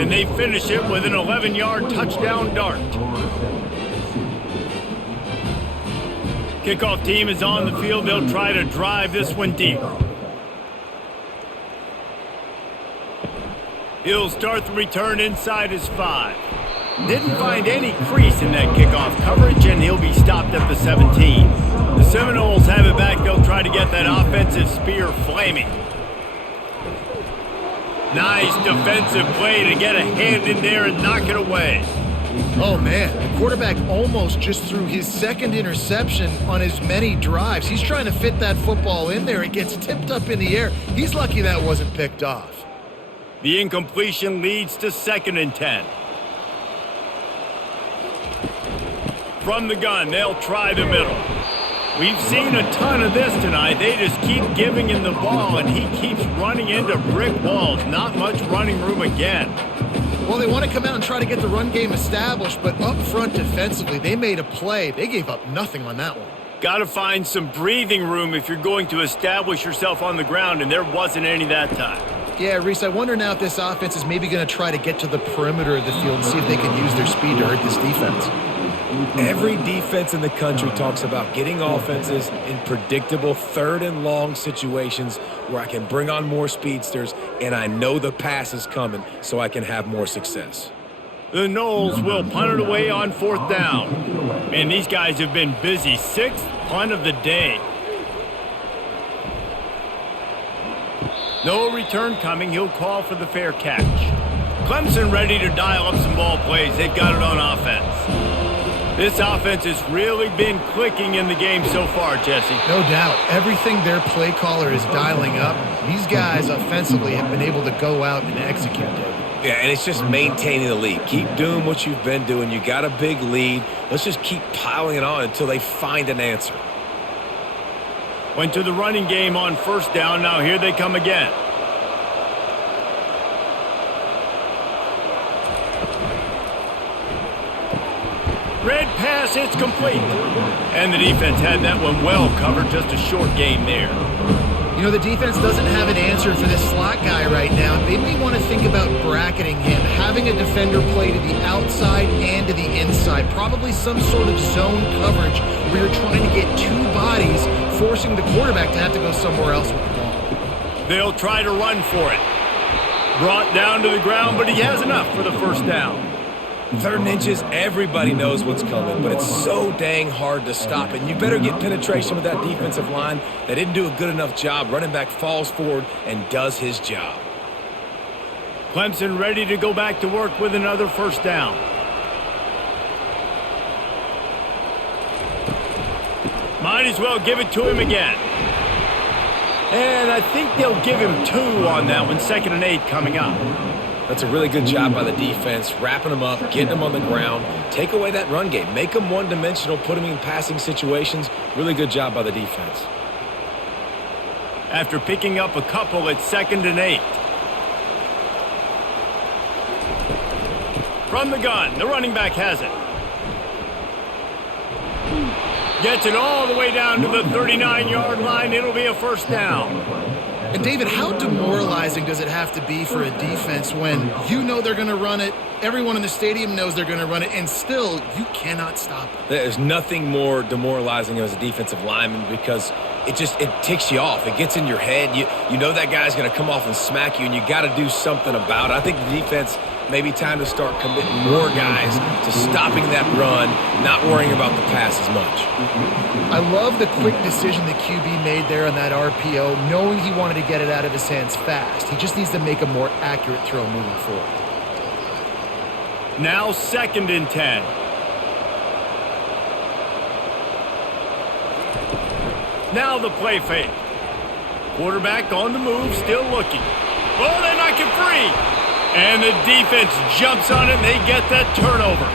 And they finish it with an 11-yard touchdown dart. Kickoff team is on the field. They'll try to drive this one deep. He'll start the return inside his 5. Didn't find any crease in that kickoff coverage, and he'll be stopped at the 17. The Seminoles have it back. They'll try to get that offensive spear flaming. Nice defensive play to get a hand in there and knock it away. Oh, man, the quarterback almost just threw his 2nd interception on as many drives. He's trying to fit that football in there. It gets tipped up in the air. He's lucky that wasn't picked off. The incompletion leads to 2nd and 10. From the gun, they'll try the middle. We've seen a ton of this tonight. They just keep giving him the ball, and he keeps running into brick walls. Not much running room again. Well, they want to come out and try to get the run game established, but up front defensively, they made a play. They gave up nothing on that one. Got to find some breathing room if you're going to establish yourself on the ground, and there wasn't any that time. Yeah, Reese, I wonder now if this offense is maybe going to try to get to the perimeter of the field and see if they can use their speed to hurt this defense. Every defense in the country talks about getting offenses in predictable 3rd and long situations where I can bring on more speedsters and I know the pass is coming so I can have more success. The Noles will punt it away on 4th down. And these guys have been busy. 6th punt of the day. No return coming. He'll call for the fair catch. Clemson ready to dial up some ball plays. They've got it on offense. This offense has really been clicking in the game so far, Jesse. No doubt. Everything their play caller is dialing up, these guys offensively have been able to go out and execute it. Yeah, and it's just maintaining the lead. Keep doing what you've been doing. You got a big lead. Let's just keep piling it on until they find an answer. Went to the running game on 1st down. Now here they come again. Red pass, it's complete. And the defense had that one well covered. Just a short game there. You know, the defense doesn't have an answer for this slot guy right now. They may want to think about bracketing him, having a defender play to the outside and to the inside. Probably some sort of zone coverage where you're trying to get 2 bodies, forcing the quarterback to have to go somewhere else with the ball. They'll try to run for it. Brought down to the ground, but he has enough for the 1st down. 3rd and inches, everybody knows what's coming, but it's so dang hard to stop it. And you better get penetration with that defensive line. They didn't do a good enough job. Running back falls forward and does his job. Clemson ready to go back to work with another 1st down. Might as well give it to him again. And I think they'll give him 2 on that one. 2nd and 8 coming up. That's a really good job by the defense, wrapping them up, getting them on the ground. Take away that run game. Make them one-dimensional, put them in passing situations. Really good job by the defense. After picking up a couple, it's 2nd and 8. From the gun, the running back has it. Gets it all the way down to the 39-yard line. It'll be a first down. And David, how demoralizing does it have to be for a defense when you know they're going to run it, everyone in the stadium knows they're going to run it, and still you cannot stop it? There's nothing more demoralizing as a defensive lineman because it ticks you off. It gets in your head. You know that guy's going to come off and smack you, and you got to do something about it. I think the defense maybe time to start committing more guys to stopping that run, not worrying about the pass as much. I love the quick decision the QB made there on that RPO, knowing he wanted to get it out of his hands fast. He just needs to make a more accurate throw moving forward. Now 2nd and 10. Now the play fake. Quarterback on the move, still looking. Oh, they knock it free. And the defense jumps on it, and they get that turnover.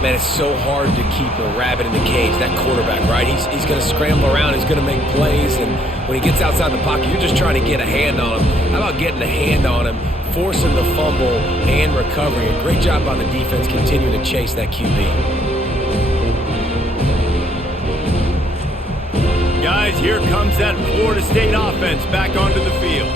Man, it's so hard to keep a rabbit in the cage, that quarterback, right? He's going to scramble around. He's going to make plays, and when he gets outside the pocket, you're just trying to get a hand on him. How about getting a hand on him, forcing the fumble and recovery? A great job by the defense continuing to chase that QB. Guys, here comes that Florida State offense back onto the field.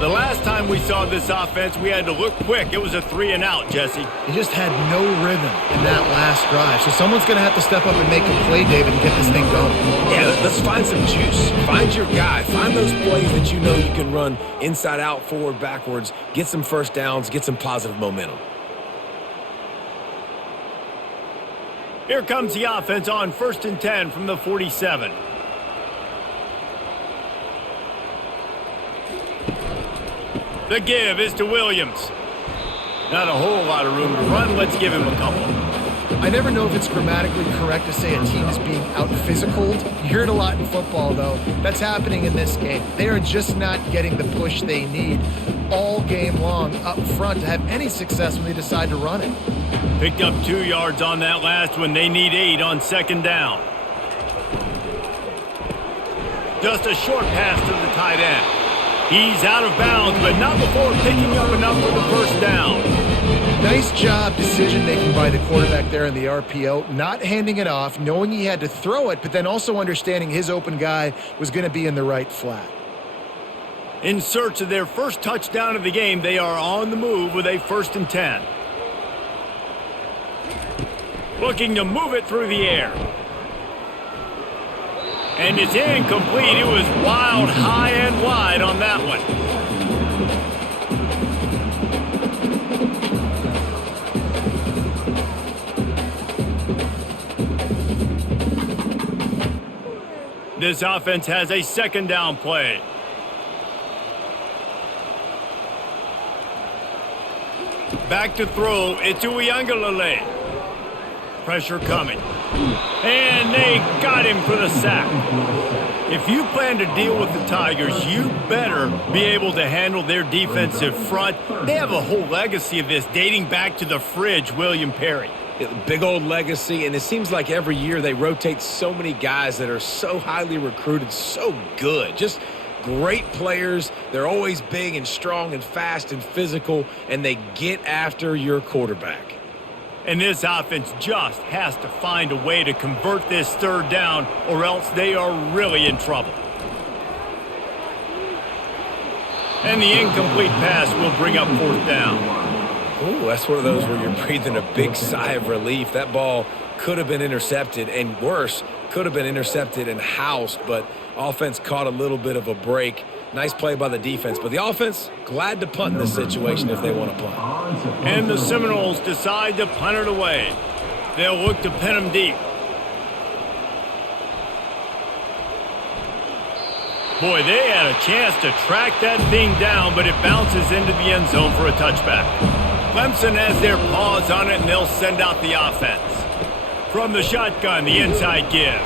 The last time we saw this offense, we had to look quick. It was a 3-and-out, Jesse. He just had no rhythm in that last drive. So someone's going to have to step up and make a play, David, and get this thing going. Yeah, let's find some juice. Find your guy. Find those plays that you know you can run inside out, forward, backwards. Get some first downs. Get some positive momentum. Here comes the offense on 1st and 10 from the 47. The give is to Williams. Not a whole lot of room to run. Let's give him a couple. I never know if it's grammatically correct to say a team is being out-physicaled. You hear it a lot in football, though. That's happening in this game. They are just not getting the push they need all game long up front to have any success when they decide to run it. Picked up 2 yards on that last one. They need 8 on 2nd down. Just a short pass to the tight end. He's out of bounds, but not before picking up enough for the first down. Nice job decision-making by the quarterback there in the RPO, not handing it off, knowing he had to throw it, but then also understanding his open guy was going to be in the right flat. In search of their first touchdown of the game, they are on the move with a 1st and 10. Looking to move it through the air. And it's incomplete. It was wild, high and wide on that one. This offense has a 2nd down play. Back to throw. It's Uiagalelei. Pressure coming. And they got him for the sack. If you plan to deal with the Tigers, you better be able to handle their defensive front. They have a whole legacy of this dating back to the fridge, William Perry. Big old legacy, and it seems like every year they rotate so many guys that are so highly recruited, so good. Just great players. They're always big and strong and fast and physical, and they get after your quarterback. And this offense just has to find a way to convert this 3rd down, or else they are really in trouble. And the incomplete pass will bring up 4th down. Ooh, that's one of those where you're breathing a big sigh of relief. That ball could have been intercepted, and worse, could have been intercepted and housed, but offense caught a little bit of a break. Nice play by the defense, but the offense, glad to punt in this situation if they want to punt. And the Seminoles decide to punt it away. They'll look to pin them deep. Boy, they had a chance to track that thing down, but it bounces into the end zone for a touchback. Clemson has their paws on it, and they'll send out the offense. From the shotgun, the inside give.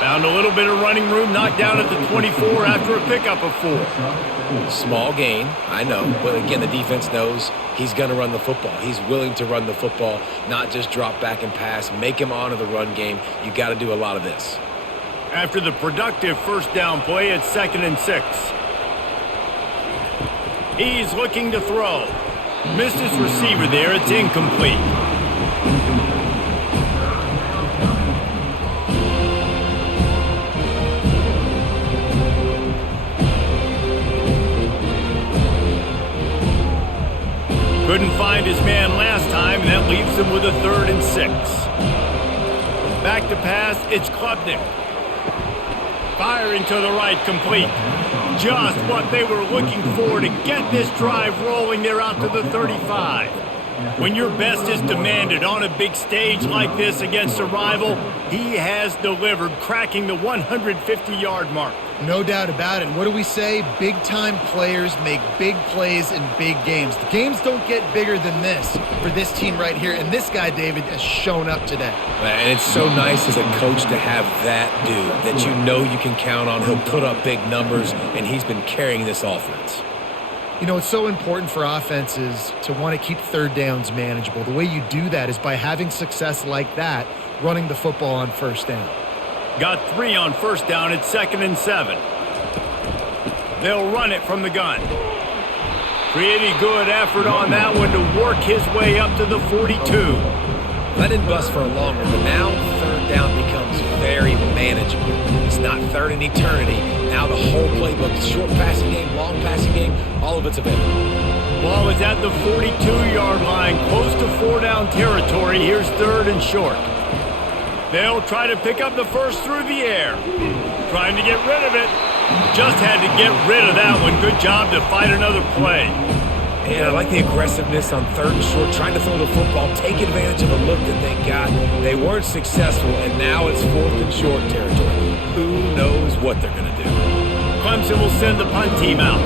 Found a little bit of running room, knocked down at the 24 after a pickup of 4. Small gain, I know, but again, the defense knows he's going to run the football. He's willing to run the football, not just drop back and pass, make him honor the run game. You got to do a lot of this. After the productive 1st down play, it's 2nd and 6. He's looking to throw. Missed his receiver there. It's incomplete. Couldn't find his man last time, and that leaves him with a 3rd and 6. Back to pass, it's Klubnik. Firing to the right, complete. Just what they were looking for to get this drive rolling there out to the 35. When your best is demanded on a big stage like this against a rival, he has delivered, cracking the 150-yard mark. No doubt about it. What do we say? Big-time players make big plays in big games. The games don't get bigger than this for this team right here, and this guy, David, has shown up today. And it's so nice as a coach to have that dude that you know you can count on. He'll put up big numbers, and he's been carrying this offense. You know, it's so important for offenses to want to keep 3rd downs manageable. The way you do that is by having success like that, running the football on 1st down. Got 3 on 1st down at 2nd and 7. They'll run it from the gun. Pretty good effort on that one to work his way up to the 42. Let him bust for a long one, but now 3rd down becomes very manageable. It's not 3rd and eternity. Now the whole playbook, short passing game, long passing game, all of it's available. Ball is at the 42-yard line, close to 4-down territory. Here's 3rd and short. They'll try to pick up the 1st through the air. Trying to get rid of it. Just had to get rid of that one. Good job to fight another play. And I like the aggressiveness on 3rd and short, trying to throw the football, take advantage of a look that they got. They weren't successful, and now it's 4th and short territory. Who knows what they're going to do? Clemson will send the punt team out.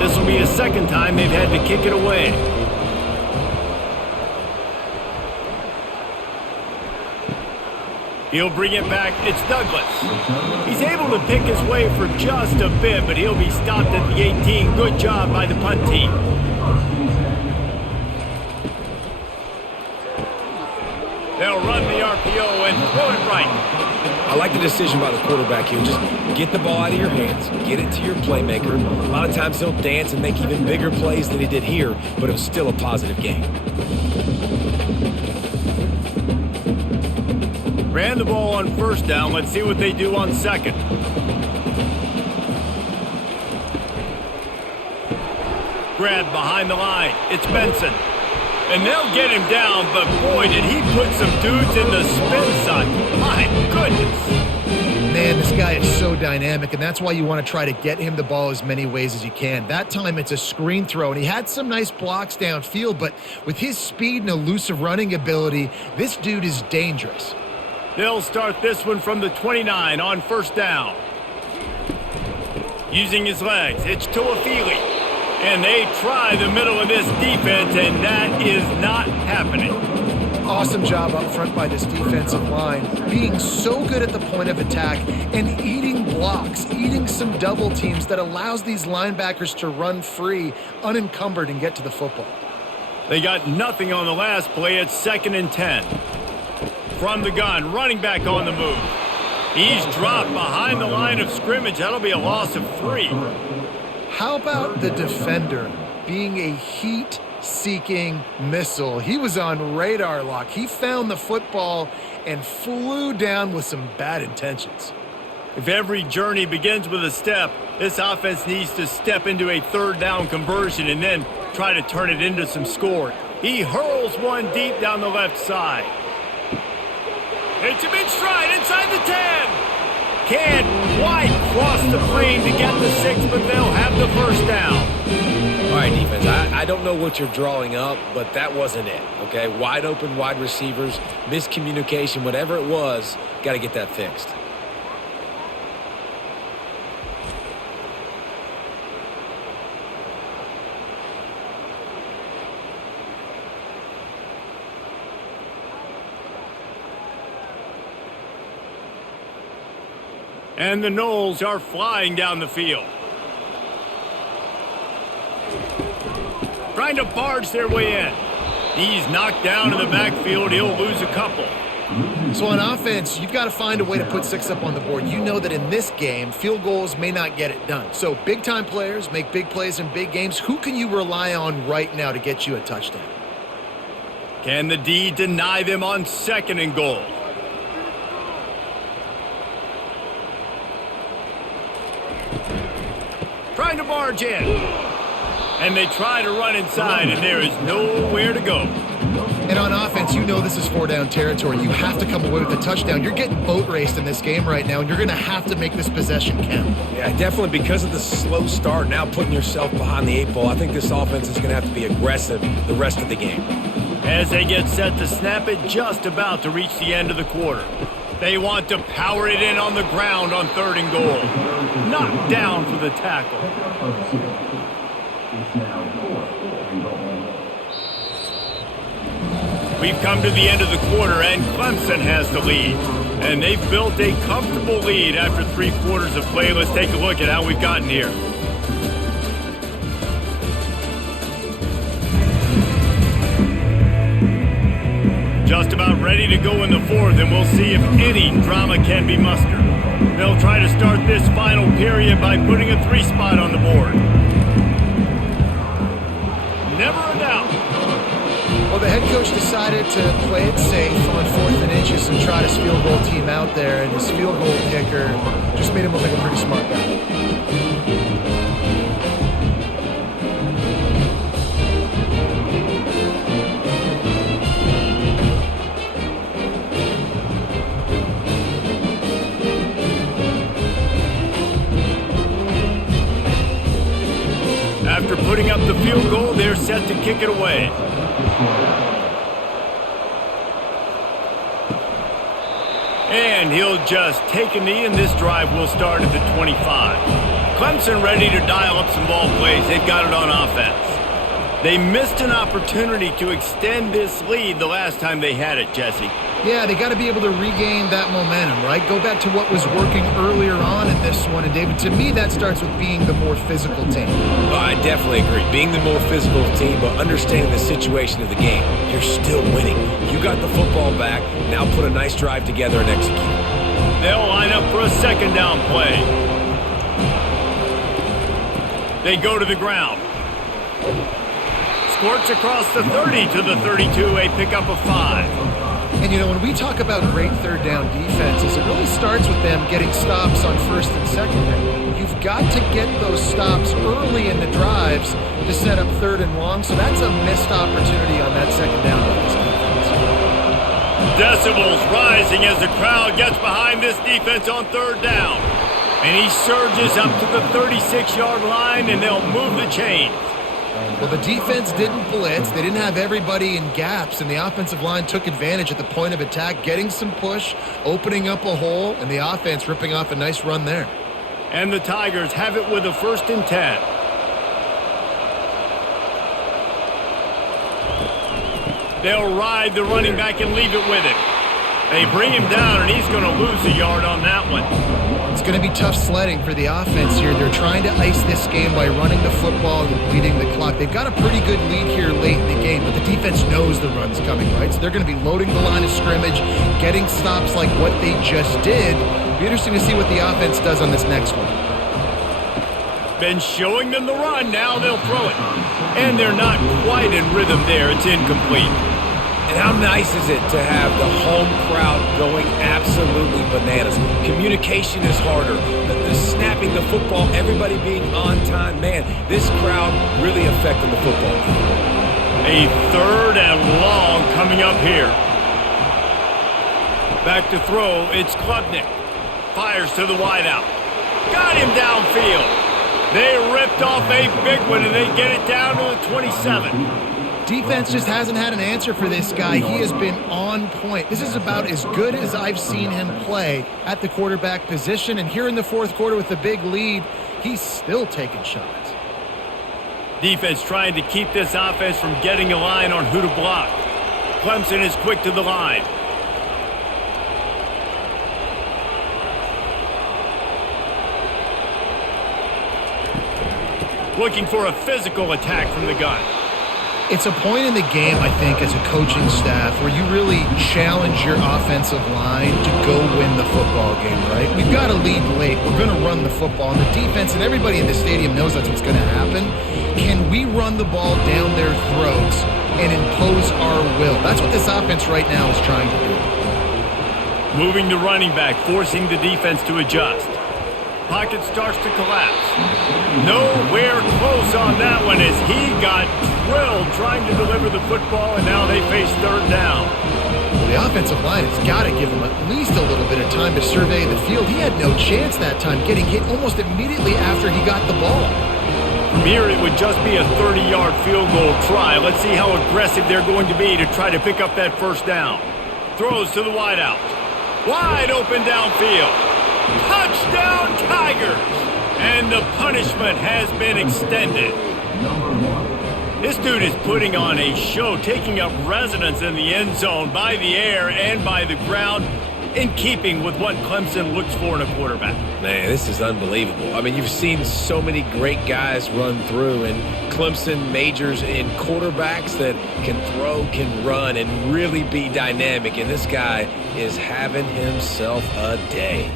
This will be a 2nd time they've had to kick it away. He'll bring it back. It's Douglas. He's able to pick his way for just a bit, but he'll be stopped at the 18. Good job by the punt team. They'll run the RPO and throw it right. I like the decision by the quarterback here. Just get the ball out of your hands. Get it to your playmaker. A lot of times he'll dance and make even bigger plays than he did here, but it was still a positive game. Ran the ball on 1st down. Let's see what they do on 2nd. Grab behind the line. It's Benson. And they'll get him down, but boy, did he put some dudes in the spin side. My goodness. Man, this guy is so dynamic, and that's why you want to try to get him the ball as many ways as you can. That time, it's a screen throw, and he had some nice blocks downfield, but with his speed and elusive running ability, this dude is dangerous. They'll start this one from the 29 on 1st down. Using his legs, it's Tuafili. And they try the middle of this defense, and that is not happening. Awesome job up front by this defensive line, being so good at the point of attack and eating blocks, eating some double teams that allows these linebackers to run free, unencumbered, and get to the football. They got nothing on the last play. It's 2nd and 10. From the gun, running back on the move. He's dropped behind the line of scrimmage. That'll be a loss of 3. How about the defender being a heat-seeking missile? He was on radar lock. He found the football and flew down with some bad intentions. If every journey begins with a step, this offense needs to step into a 3rd down conversion and then try to turn it into some score. He hurls one deep down the left side. It's a big stride inside the 10. Can't quite cross the plane to get the 6, but they'll have the 1st down. All right, defense, I don't know what you're drawing up, but that wasn't it, okay? Wide open wide receivers, miscommunication, whatever it was, got to get that fixed. And the Noles are flying down the field. Trying to barge their way in. He's knocked down in the backfield. He'll lose a couple. So on offense, you've got to find a way to put 6 up on the board. You know that in this game, field goals may not get it done. So big-time players make big plays in big games. Who can you rely on right now to get you a touchdown? Can the D deny them on 2nd and goal? Trying to barge in. And they try to run inside, and there is nowhere to go. And on offense, you know this is 4-down territory. You have to come away with a touchdown. You're getting boat raced in this game right now, and you're going to have to make this possession count. Yeah, definitely because of the slow start, now putting yourself behind the 8 ball, I think this offense is going to have to be aggressive the rest of the game. As they get set to snap it, just about to reach the end of the quarter. They want to power it in on the ground on 3rd and goal. Knocked down for the tackle. We've come to the end of the quarter, and Clemson has the lead. And they've built a comfortable lead after 3 quarters of play. Let's take a look at how we've gotten here. Just about ready to go in the 4th, and we'll see if any drama can be mustered. They'll try to start this final period by putting a 3 spot on the board. Never a doubt. Well, the head coach decided to play it safe on 4th and inches and try his field goal team out there, and his field goal kicker just made him look like a pretty smart guy. After putting up the field goal, they're set to kick it away. And he'll just take a knee, and this drive will start at the 25. Clemson ready to dial up some ball plays. They've got it on offense. They missed an opportunity to extend this lead the last time they had it, Jesse. Yeah, they got to be able to regain that momentum, right? Go back to what was working earlier on in this one. And, David, to me, that starts with being the more physical team. Oh, I definitely agree. Being the more physical team, but understanding the situation of the game. You're still winning. You got the football back. Now put a nice drive together and execute. They'll line up for a 2nd down play. They go to the ground. Squirts across the 30 to the 32, a pickup of 5. And, you know, when we talk about great 3rd down defenses, it really starts with them getting stops on 1st and 2nd. You've got to get those stops early in the drives to set up 3rd and long, so that's a missed opportunity on that 2nd down by this defense. Decibels rising as the crowd gets behind this defense on 3rd down. And he surges up to the 36-yard line, and they'll move the chains. Well, the defense didn't blitz. They didn't have everybody in gaps, and the offensive line took advantage at the point of attack, getting some push, opening up a hole, and the offense ripping off a nice run there. And the Tigers have it with a 1st and 10. They'll ride the running back and leave it with him. They bring him down, and he's going to lose a yard on that one. It's going to be tough sledding for the offense here. They're trying to ice this game by running the football and bleeding the clock. They've got a pretty good lead here late in the game, but the defense knows the run's coming, right? So they're going to be loading the line of scrimmage, getting stops like what they just did. It'll be interesting to see what the offense does on this next one. Been showing them the run, now they'll throw it. And they're not quite in rhythm there. It's incomplete. And how nice is it to have the home crowd going absolutely bananas? Communication is harder. The snapping the football, everybody being on time. Man, this crowd really affected the football game. A 3rd and long coming up here. Back to throw, it's Klubnik. Fires to the wideout. Got him downfield. They ripped off a big one, and they get it down to the 27. Defense just hasn't had an answer for this guy. He has been on point. This is about as good as I've seen him play at the quarterback position. And here in the 4th quarter with the big lead, he's still taking shots. Defense trying to keep this offense from getting a line on who to block. Clemson is quick to the line. Looking for a physical attack from the gun. It's a point in the game, I think, as a coaching staff where you really challenge your offensive line to go win the football game, right? We've got a lead late. We're going to run the football. And the defense and everybody in the stadium knows that's what's going to happen. Can we run the ball down their throats and impose our will? That's what this offense right now is trying to do. Moving the running back, forcing the defense to adjust. Pocket starts to collapse. Nowhere close on that one as he got drilled trying to deliver the football, and now they face third down. Well, the offensive line has got to give him at least a little bit of time to survey the field. He had no chance that time, getting hit almost immediately after he got the ball. From here, it would just be a 30-yard field goal try. Let's see how aggressive they're going to be to try to pick up that first down. Throws to the wideout. Wide open downfield. Touchdown, Tigers! And the punishment has been extended. This dude is putting on a show, taking up residence in the end zone by the air and by the ground, in keeping with what Clemson looks for in a quarterback. Man, this is unbelievable. I mean, you've seen so many great guys run through, and Clemson majors in quarterbacks that can throw, can run, and really be dynamic, and this guy is having himself a day.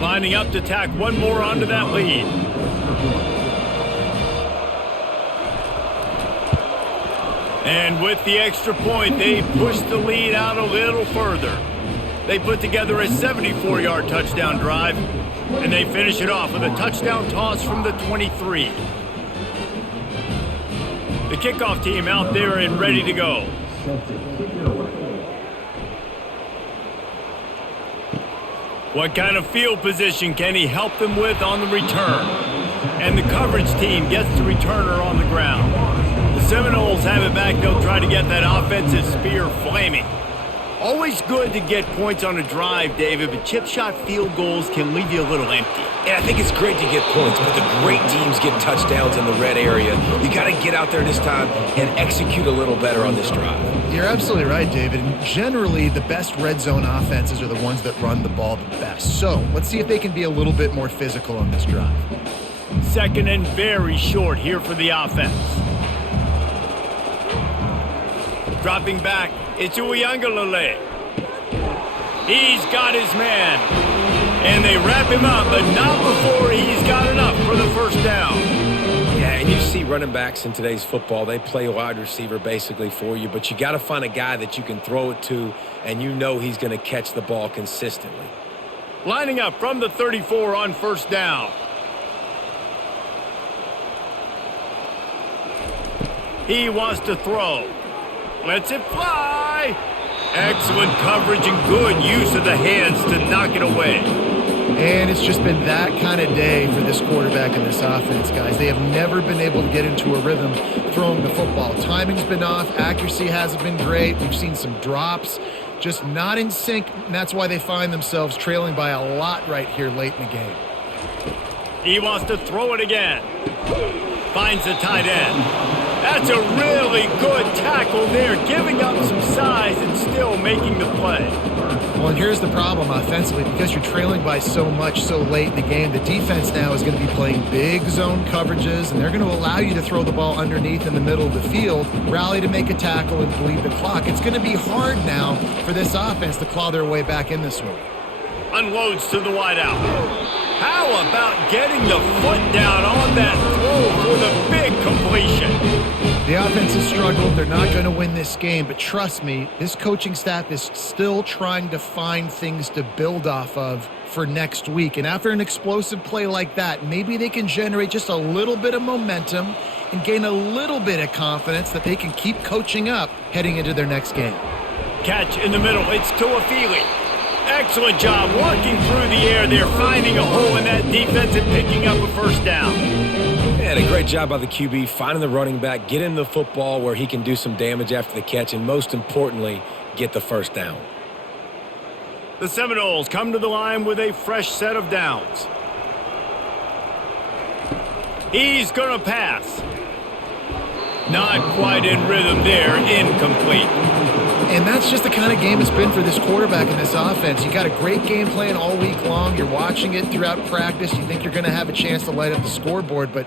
Lining up to tack one more onto that lead. And with the extra point, they push the lead out a little further. They put together a 74-yard touchdown drive, and they finish it off with a touchdown toss from the 23. The kickoff team out there and ready to go. What kind of field position can he help them with on the return? And the coverage team gets the returner on the ground. The Seminoles have it back. They'll try to get that offensive spear flaming. Always good to get points on a drive, David, but chip shot field goals can leave you a little empty. And I think it's great to get points, but the great teams get touchdowns in the red area. You got to get out there this time and execute a little better on this drive. You're absolutely right, David. And generally, the best red zone offenses are the ones that run the ball the best. So let's see if they can be a little bit more physical on this drive. Second and very short here for the offense. Dropping back, it's Uiagalelei. He's got his man. And they wrap him up, but not before he's got enough for the first down. Yeah, and you see running backs in today's football, they play wide receiver basically for you, but you got to find a guy that you can throw it to, and you know he's going to catch the ball consistently. Lining up from the 34 on first down. He wants to throw. Lets it fly. Excellent coverage and good use of the hands to knock it away. And it's just been that kind of day for this quarterback and this offense, guys. They have never been able to get into a rhythm throwing the football. Timing's been off. Accuracy hasn't been great. We've seen some drops. Just not in sync, and that's why they find themselves trailing by a lot right here late in the game. He wants to throw it again. Finds the tight end. That's a really good tackle there, giving up some size and still making the play. Well, and here's the problem offensively. Because you're trailing by so much so late in the game, the defense now is going to be playing big zone coverages, and they're going to allow you to throw the ball underneath in the middle of the field, rally to make a tackle, and bleed the clock. It's going to be hard now for this offense to claw their way back in this one. Unloads to the wideout. How about getting the foot down on that throw for the big completion? The offense has struggled. They're not going to win this game, but trust me, this coaching staff is still trying to find things to build off of for next week. And after an explosive play like that, maybe they can generate just a little bit of momentum and gain a little bit of confidence that they can keep coaching up heading into their next game. Catch in the middle. It's Tuafili. Excellent job working through the air there, finding a hole in that defense and picking up a first down. And a great job by the QB, finding the running back, get him the football where he can do some damage after the catch, and most importantly, get the first down. The Seminoles come to the line with a fresh set of downs. He's going to pass. Not quite in rhythm there, incomplete. And that's just the kind of game it's been for this quarterback and this offense. You got a great game plan all week long. You're watching it throughout practice. You think you're going to have a chance to light up the scoreboard, but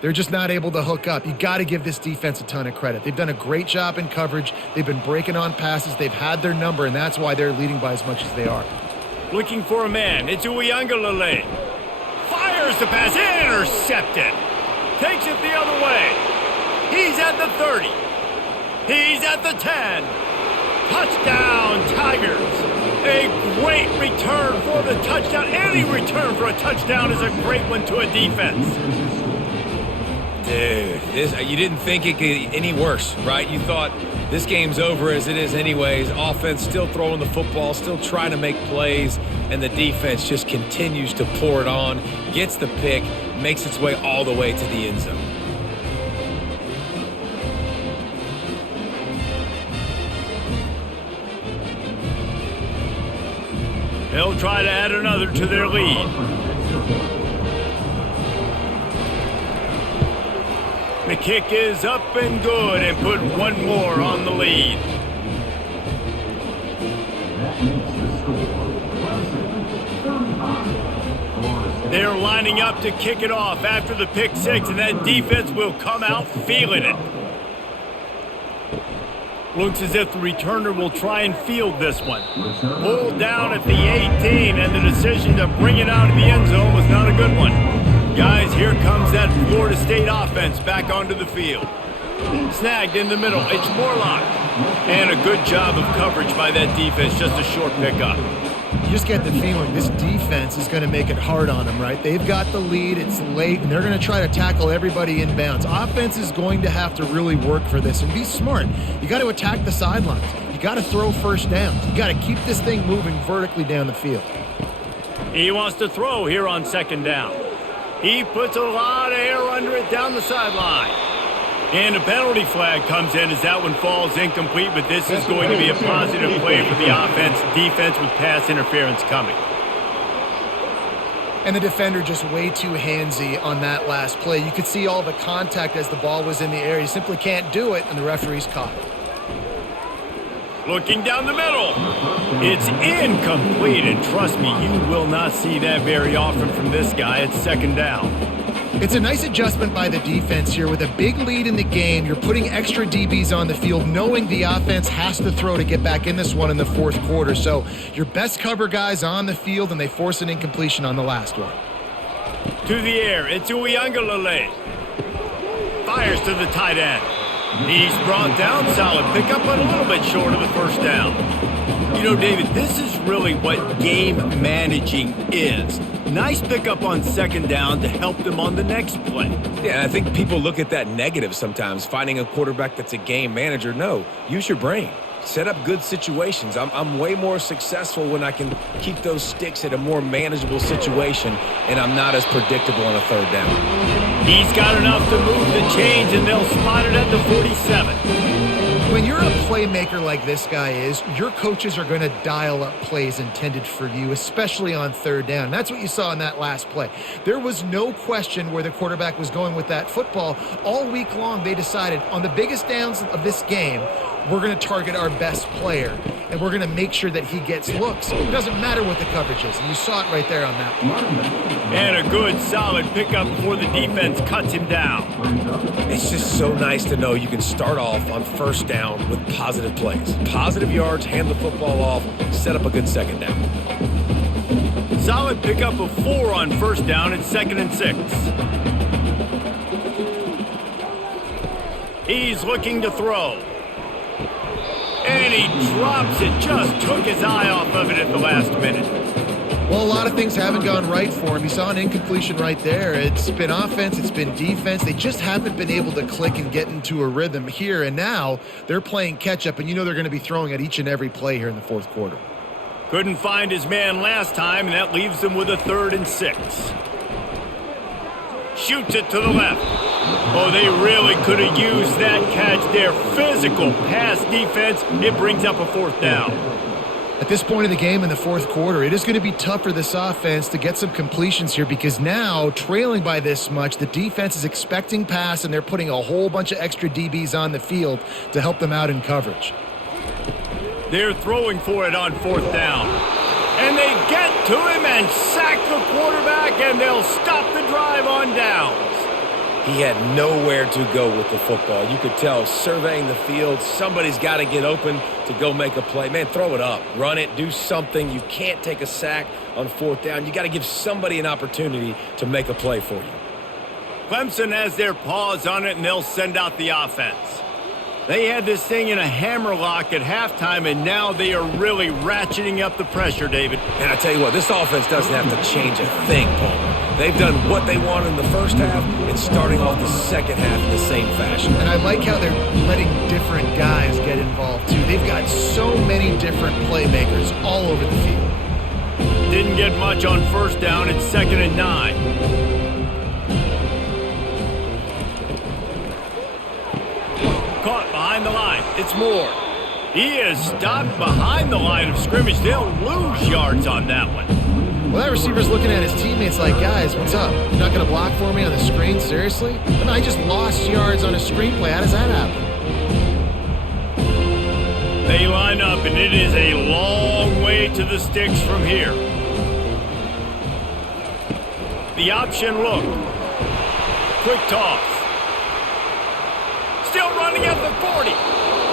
they're just not able to hook up. You got to give this defense a ton of credit. They've done a great job in coverage. They've been breaking on passes. They've had their number, and that's why they're leading by as much as they are. Looking for a man. It's Uiagalelei. Fires the pass. Intercepted. Takes it the other way. He's at the 30. He's at the 10. Touchdown, Tigers. A great return for the touchdown. Any return for a touchdown is a great one to a defense. Dude, you didn't think it could get any worse, right? You thought this game's over as it is anyways. Offense still throwing the football, still trying to make plays, and the defense just continues to pour it on, gets the pick, makes its way all the way to the end zone. They'll try to add another to their lead. The kick is up and good and put one more on the lead. They're lining up to kick it off after the pick six, and that defense will come out feeling it. Looks as if the returner will try and field this one. Pulled down at the 18, and the decision to bring it out of the end zone was not a good one. Guys, here comes that Florida State offense back onto the field. Snagged in the middle. It's Morlock. And a good job of coverage by that defense. Just a short pickup. You just get the feeling this defense is going to make it hard on them, right? They've got the lead, it's late, and they're going to try to tackle everybody inbounds. Offense is going to have to really work for this and be smart. You got to attack the sidelines. You got to throw first downs. You got to keep this thing moving vertically down the field. He wants to throw here on second down. He puts a lot of air under it down the sideline. And a penalty flag comes in as that one falls incomplete, but this is going to be a positive play for the offense. Defense with pass interference coming. And the defender just way too handsy on that last play. You could see all the contact as the ball was in the air. He simply can't do it, and the referee's caught it. Looking down the middle. It's incomplete, and trust me, you will not see that very often from this guy. It's second down. It's a nice adjustment by the defense here. With a big lead in the game, you're putting extra DBs on the field, knowing the offense has to throw to get back in this one in the fourth quarter. So your best cover guys on the field, and they force an incompletion on the last one. To the air, it's Uiagalelei. Fires to the tight end. He's brought down, solid pickup, but a little bit short of the first down. You know, David, this is really what game managing is. Nice pickup on second down to help them on the next play. Yeah, I think people look at that negative sometimes, finding a quarterback that's a game manager. No, use your brain. Set up good situations. I'm way more successful when I can keep those sticks at a more manageable situation, and I'm not as predictable on a third down. He's got enough to move the chains, and they'll spot it at the 47. When you're a playmaker like this guy is, your coaches are going to dial up plays intended for you, especially on third down. That's what you saw in that last play. There was no question where the quarterback was going with that football. All week long, they decided on the biggest downs of this game, we're going to target our best player, and we're going to make sure that he gets looks. It doesn't matter what the coverage is, and you saw it right there on that play. And a good, solid pickup before the defense cuts him down. It's just so nice to know you can start off on first down with positive plays. Positive yards, hand the football off, set up a good second down. Solid pickup of 4 on first down. It's 2nd and 6. He's looking to throw. And he drops it. Just took his eye off of it at the last minute. Well, a lot of things haven't gone right for him. He saw an incompletion right there. It's been offense, it's been defense. They just haven't been able to click and get into a rhythm here. And now they're playing catch-up, and you know they're going to be throwing at each and every play here in the fourth quarter. Couldn't find his man last time, and that leaves them with a 3rd and 6. Shoots it to the left. Oh, they really could have used that catch there. Physical pass defense. It brings up a 4th down. At this point of the game in the fourth quarter, it is going to be tough for this offense to get some completions here, because now, trailing by this much, the defense is expecting pass, and they're putting a whole bunch of extra DBs on the field to help them out in coverage. They're throwing for it on 4th down. And they get to him and sack the quarterback, and they'll stop the drive on downs. He had nowhere to go with the football. You could tell, surveying the field, somebody's got to get open to go make a play. Man, throw it up, run it, do something. You can't take a sack on 4th down. You got to give somebody an opportunity to make a play for you. Clemson has their paws on it, and they'll send out the offense. They had this thing in a hammerlock at halftime, and now they are really ratcheting up the pressure, David. And I tell you what, this offense doesn't have to change a thing, Paul. They've done what they wanted in the first half and starting off the second half in the same fashion. And I like how they're letting different guys get involved, too. They've got so many different playmakers all over the field. Didn't get much on first down. It's 2nd and 9. Caught behind the line. It's Moore. He is stopped behind the line of scrimmage. They'll lose yards on that one. Well, that receiver's looking at his teammates like, guys, what's up? You're not going to block for me on the screen? Seriously? I mean, I just lost yards on a screenplay. How does that happen? They line up, and it is a long way to the sticks from here. The option look. Quick toss. Still running at the 40.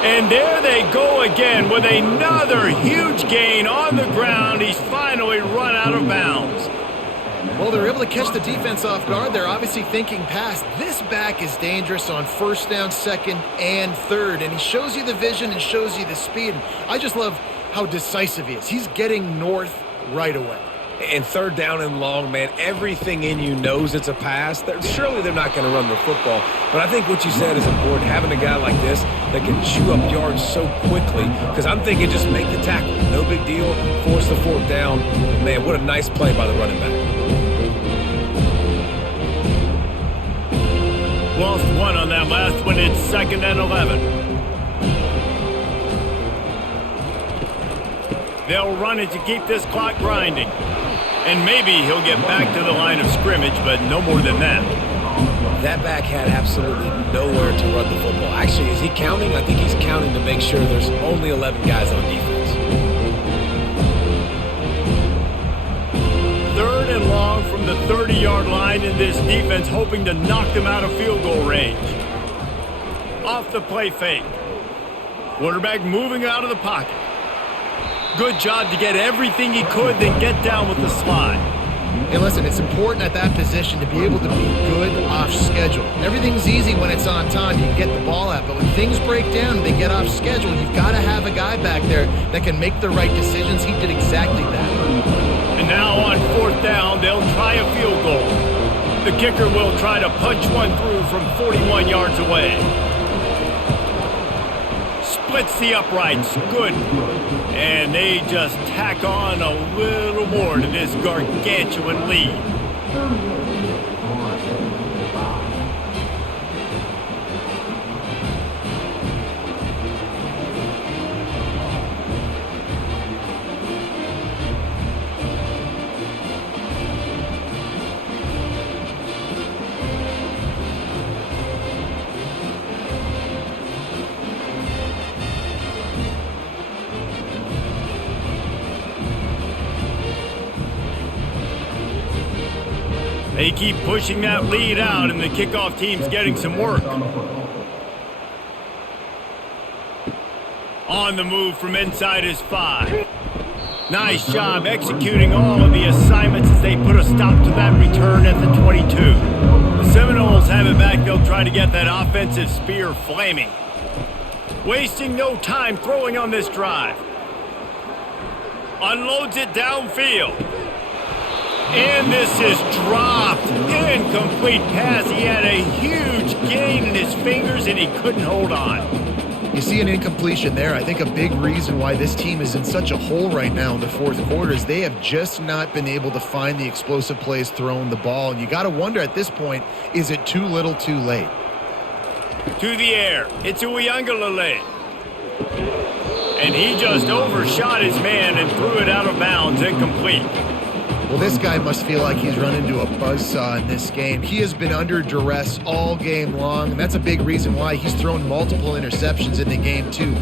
And there they go again with another huge gain on the ground. He's finally run out of bounds. Well, they're able to catch the defense off guard. They're obviously thinking pass. This back is dangerous on first down, 2nd, and 3rd. And he shows you the vision and shows you the speed. I just love how decisive he is. He's getting north right away. And 3rd down and long, man, everything in you knows it's a pass. Surely they're not going to run the football. But I think what you said is important, having a guy like this that can chew up yards so quickly. Because I'm thinking just make the tackle. No big deal. Force the 4th down. Man, what a nice play by the running back. Lost one on that last one. It's 2nd and 11. They'll run it to keep this clock grinding. And maybe he'll get back to the line of scrimmage, but no more than that. That back had absolutely nowhere to run the football. Actually, is he counting? I think he's counting to make sure there's only 11 guys on defense. 3rd and long from the 30-yard line, in this defense hoping to knock them out of field goal range. Off the play fake. Quarterback moving out of the pocket. Good job to get everything he could, then get down with the slide. And listen, it's important at that position to be able to be good off schedule. Everything's easy when it's on time. You can get the ball out. But when things break down and they get off schedule, you've got to have a guy back there that can make the right decisions. He did exactly that. And now on 4th down, they'll try a field goal. The kicker will try to punch one through from 41 yards away. Splits the uprights. Good. And they just tack on a little more to this gargantuan lead. They keep pushing that lead out, and the kickoff team's getting some work. On the move from inside his 5. Nice job executing all of the assignments as they put a stop to that return at the 22. The Seminoles have it back. They'll try to get that offensive spear flaming. Wasting no time throwing on this drive. Unloads it downfield. And this is dropped. Incomplete pass. He had a huge gain in his fingers, and he couldn't hold on. You see an incompletion there. I think a big reason why this team is in such a hole right now in the 4th quarter is they have just not been able to find the explosive plays throwing the ball. And you got to wonder at this point, is it too little too late? To the air. It's Uiagalelei. And he just overshot his man and threw it out of bounds, incomplete. Well, this guy must feel like he's run into a buzzsaw in this game. He has been under duress all game long, and that's a big reason why he's thrown multiple interceptions in the game, too.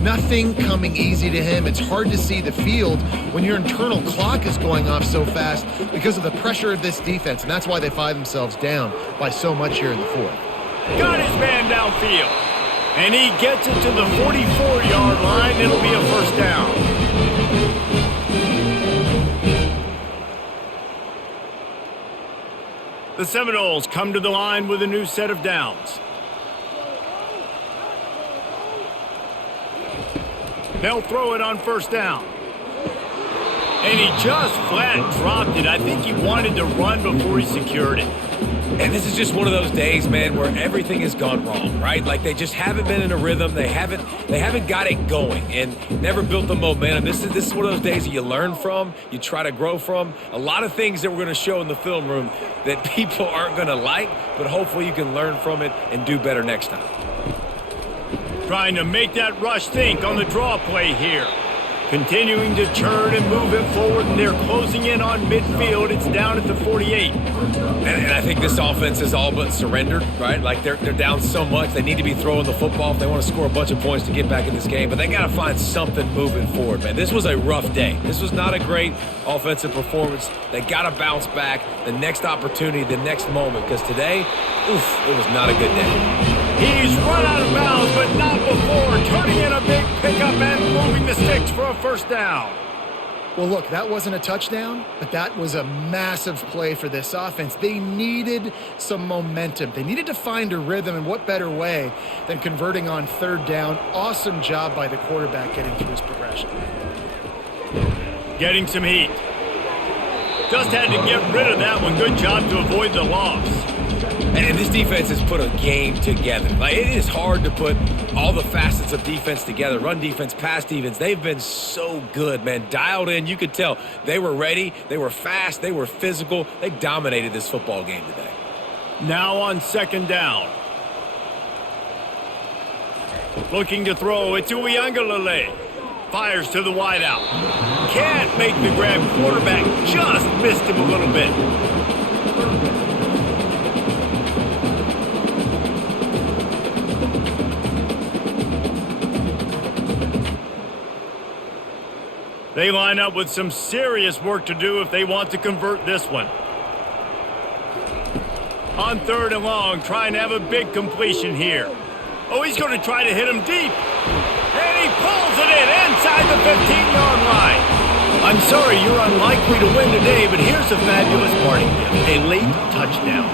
Nothing coming easy to him. It's hard to see the field when your internal clock is going off so fast because of the pressure of this defense, and that's why they find themselves down by so much here in the 4th. Got his man downfield, and he gets it to the 44-yard line. It'll be a first down. The Seminoles come to the line with a new set of downs. They'll throw it on first down. And he just flat dropped it. I think he wanted to run before he secured it. And this is just one of those days, man, where everything has gone wrong, right? Like they just haven't been in a rhythm. They haven't got it going and never built the momentum. This is one of those days that you learn from, you try to grow from. A lot of things that we're going to show in the film room that people aren't going to like, but hopefully you can learn from it and do better next time. Trying to make that rush think on the draw play here. Continuing to churn and move it forward, and they're closing in on midfield. It's down at the 48. And I think this offense is all but surrendered, right? Like they're down so much. They need to be throwing the football if they want to score a bunch of points to get back in this game. But they got to find something moving forward, man. This was a rough day. This was not a great offensive performance. They got to bounce back the next opportunity, the next moment, because today, it was not a good day. He's run out of bounds, but not before turning in a big pickup and moving the sticks for a first down. Well, look, that wasn't a touchdown, but that was a massive play for this offense. They needed some momentum. They needed to find a rhythm, and what better way than converting on third down. Awesome job by the quarterback getting through his progression. Getting some heat. Just had to get rid of that one. Good job to avoid the loss. And this defense has put a game together. Like, it is hard to put all the facets of defense together. Run defense, pass defense. They've been so good, man. Dialed in. You could tell they were ready. They were fast. They were physical. They dominated this football game today. Now on second down. Looking to throw. It's Uiagalelei. Fires to the wideout. Can't make the grab. Quarterback just missed him a little bit. They line up with some serious work to do if they want to convert this one. On third and long, trying to have a big completion here. Oh, he's going to try to hit him deep. And he pulls it in inside the 15-yard line. I'm sorry, you're unlikely to win today, but here's a fabulous parting gift, a late touchdown.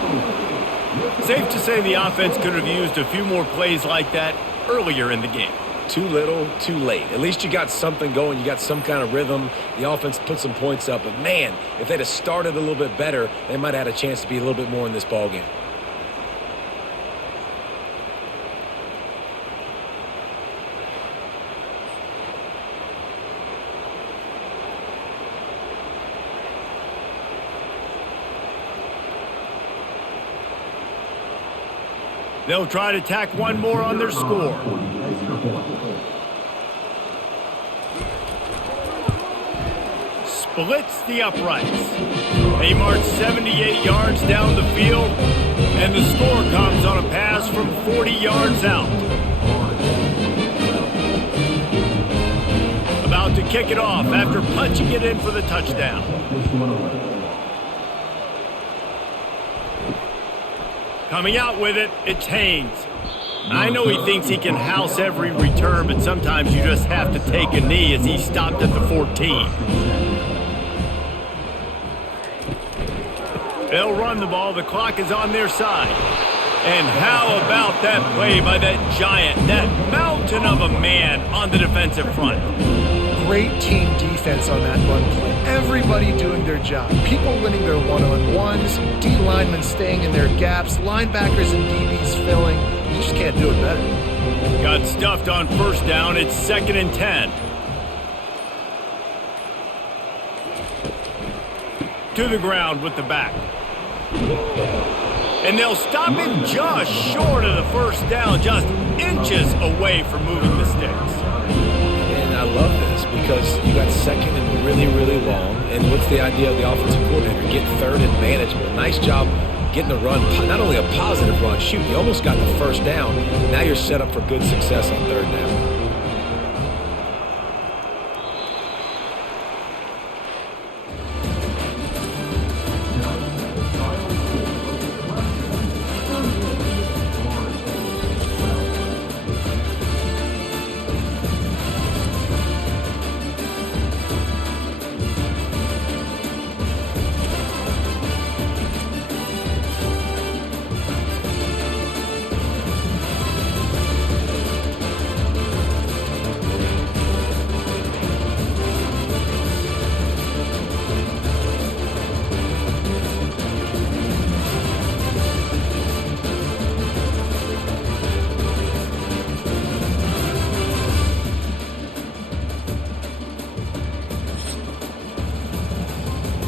Safe to say the offense could have used a few more plays like that earlier in the game. Too little, too late. At least you got something going. You got some kind of rhythm. The offense put some points up. But, man, if they'd have started a little bit better, they might have had a chance to be a little bit more in this ballgame. They'll try to tack one more on their score. Splits the uprights. They march 78 yards down the field, and the score comes on a pass from 40 yards out. About to kick it off after punching it in for the touchdown. Coming out with it, it's Haynes. I know he thinks he can house every return, but sometimes you just have to take a knee as he stopped at the 14. They'll run the ball. The clock is on their side. And how about that play by that giant, that mountain of a man on the defensive front? Great team defense on that run play. Everybody doing their job. People winning their one-on-ones, D linemen staying in their gaps, linebackers and DBs filling. You just can't do it better. Got stuffed on first down. It's 2nd and 10. To the ground with the back. And they'll stop him just short of the first down, just inches away from moving the sticks. And I love this because you got second and really, really long. And what's the idea of the offensive coordinator? Get third and manageable. Nice job getting the run, not only a positive run, shoot, you almost got the first down. Now you're set up for good success on third down.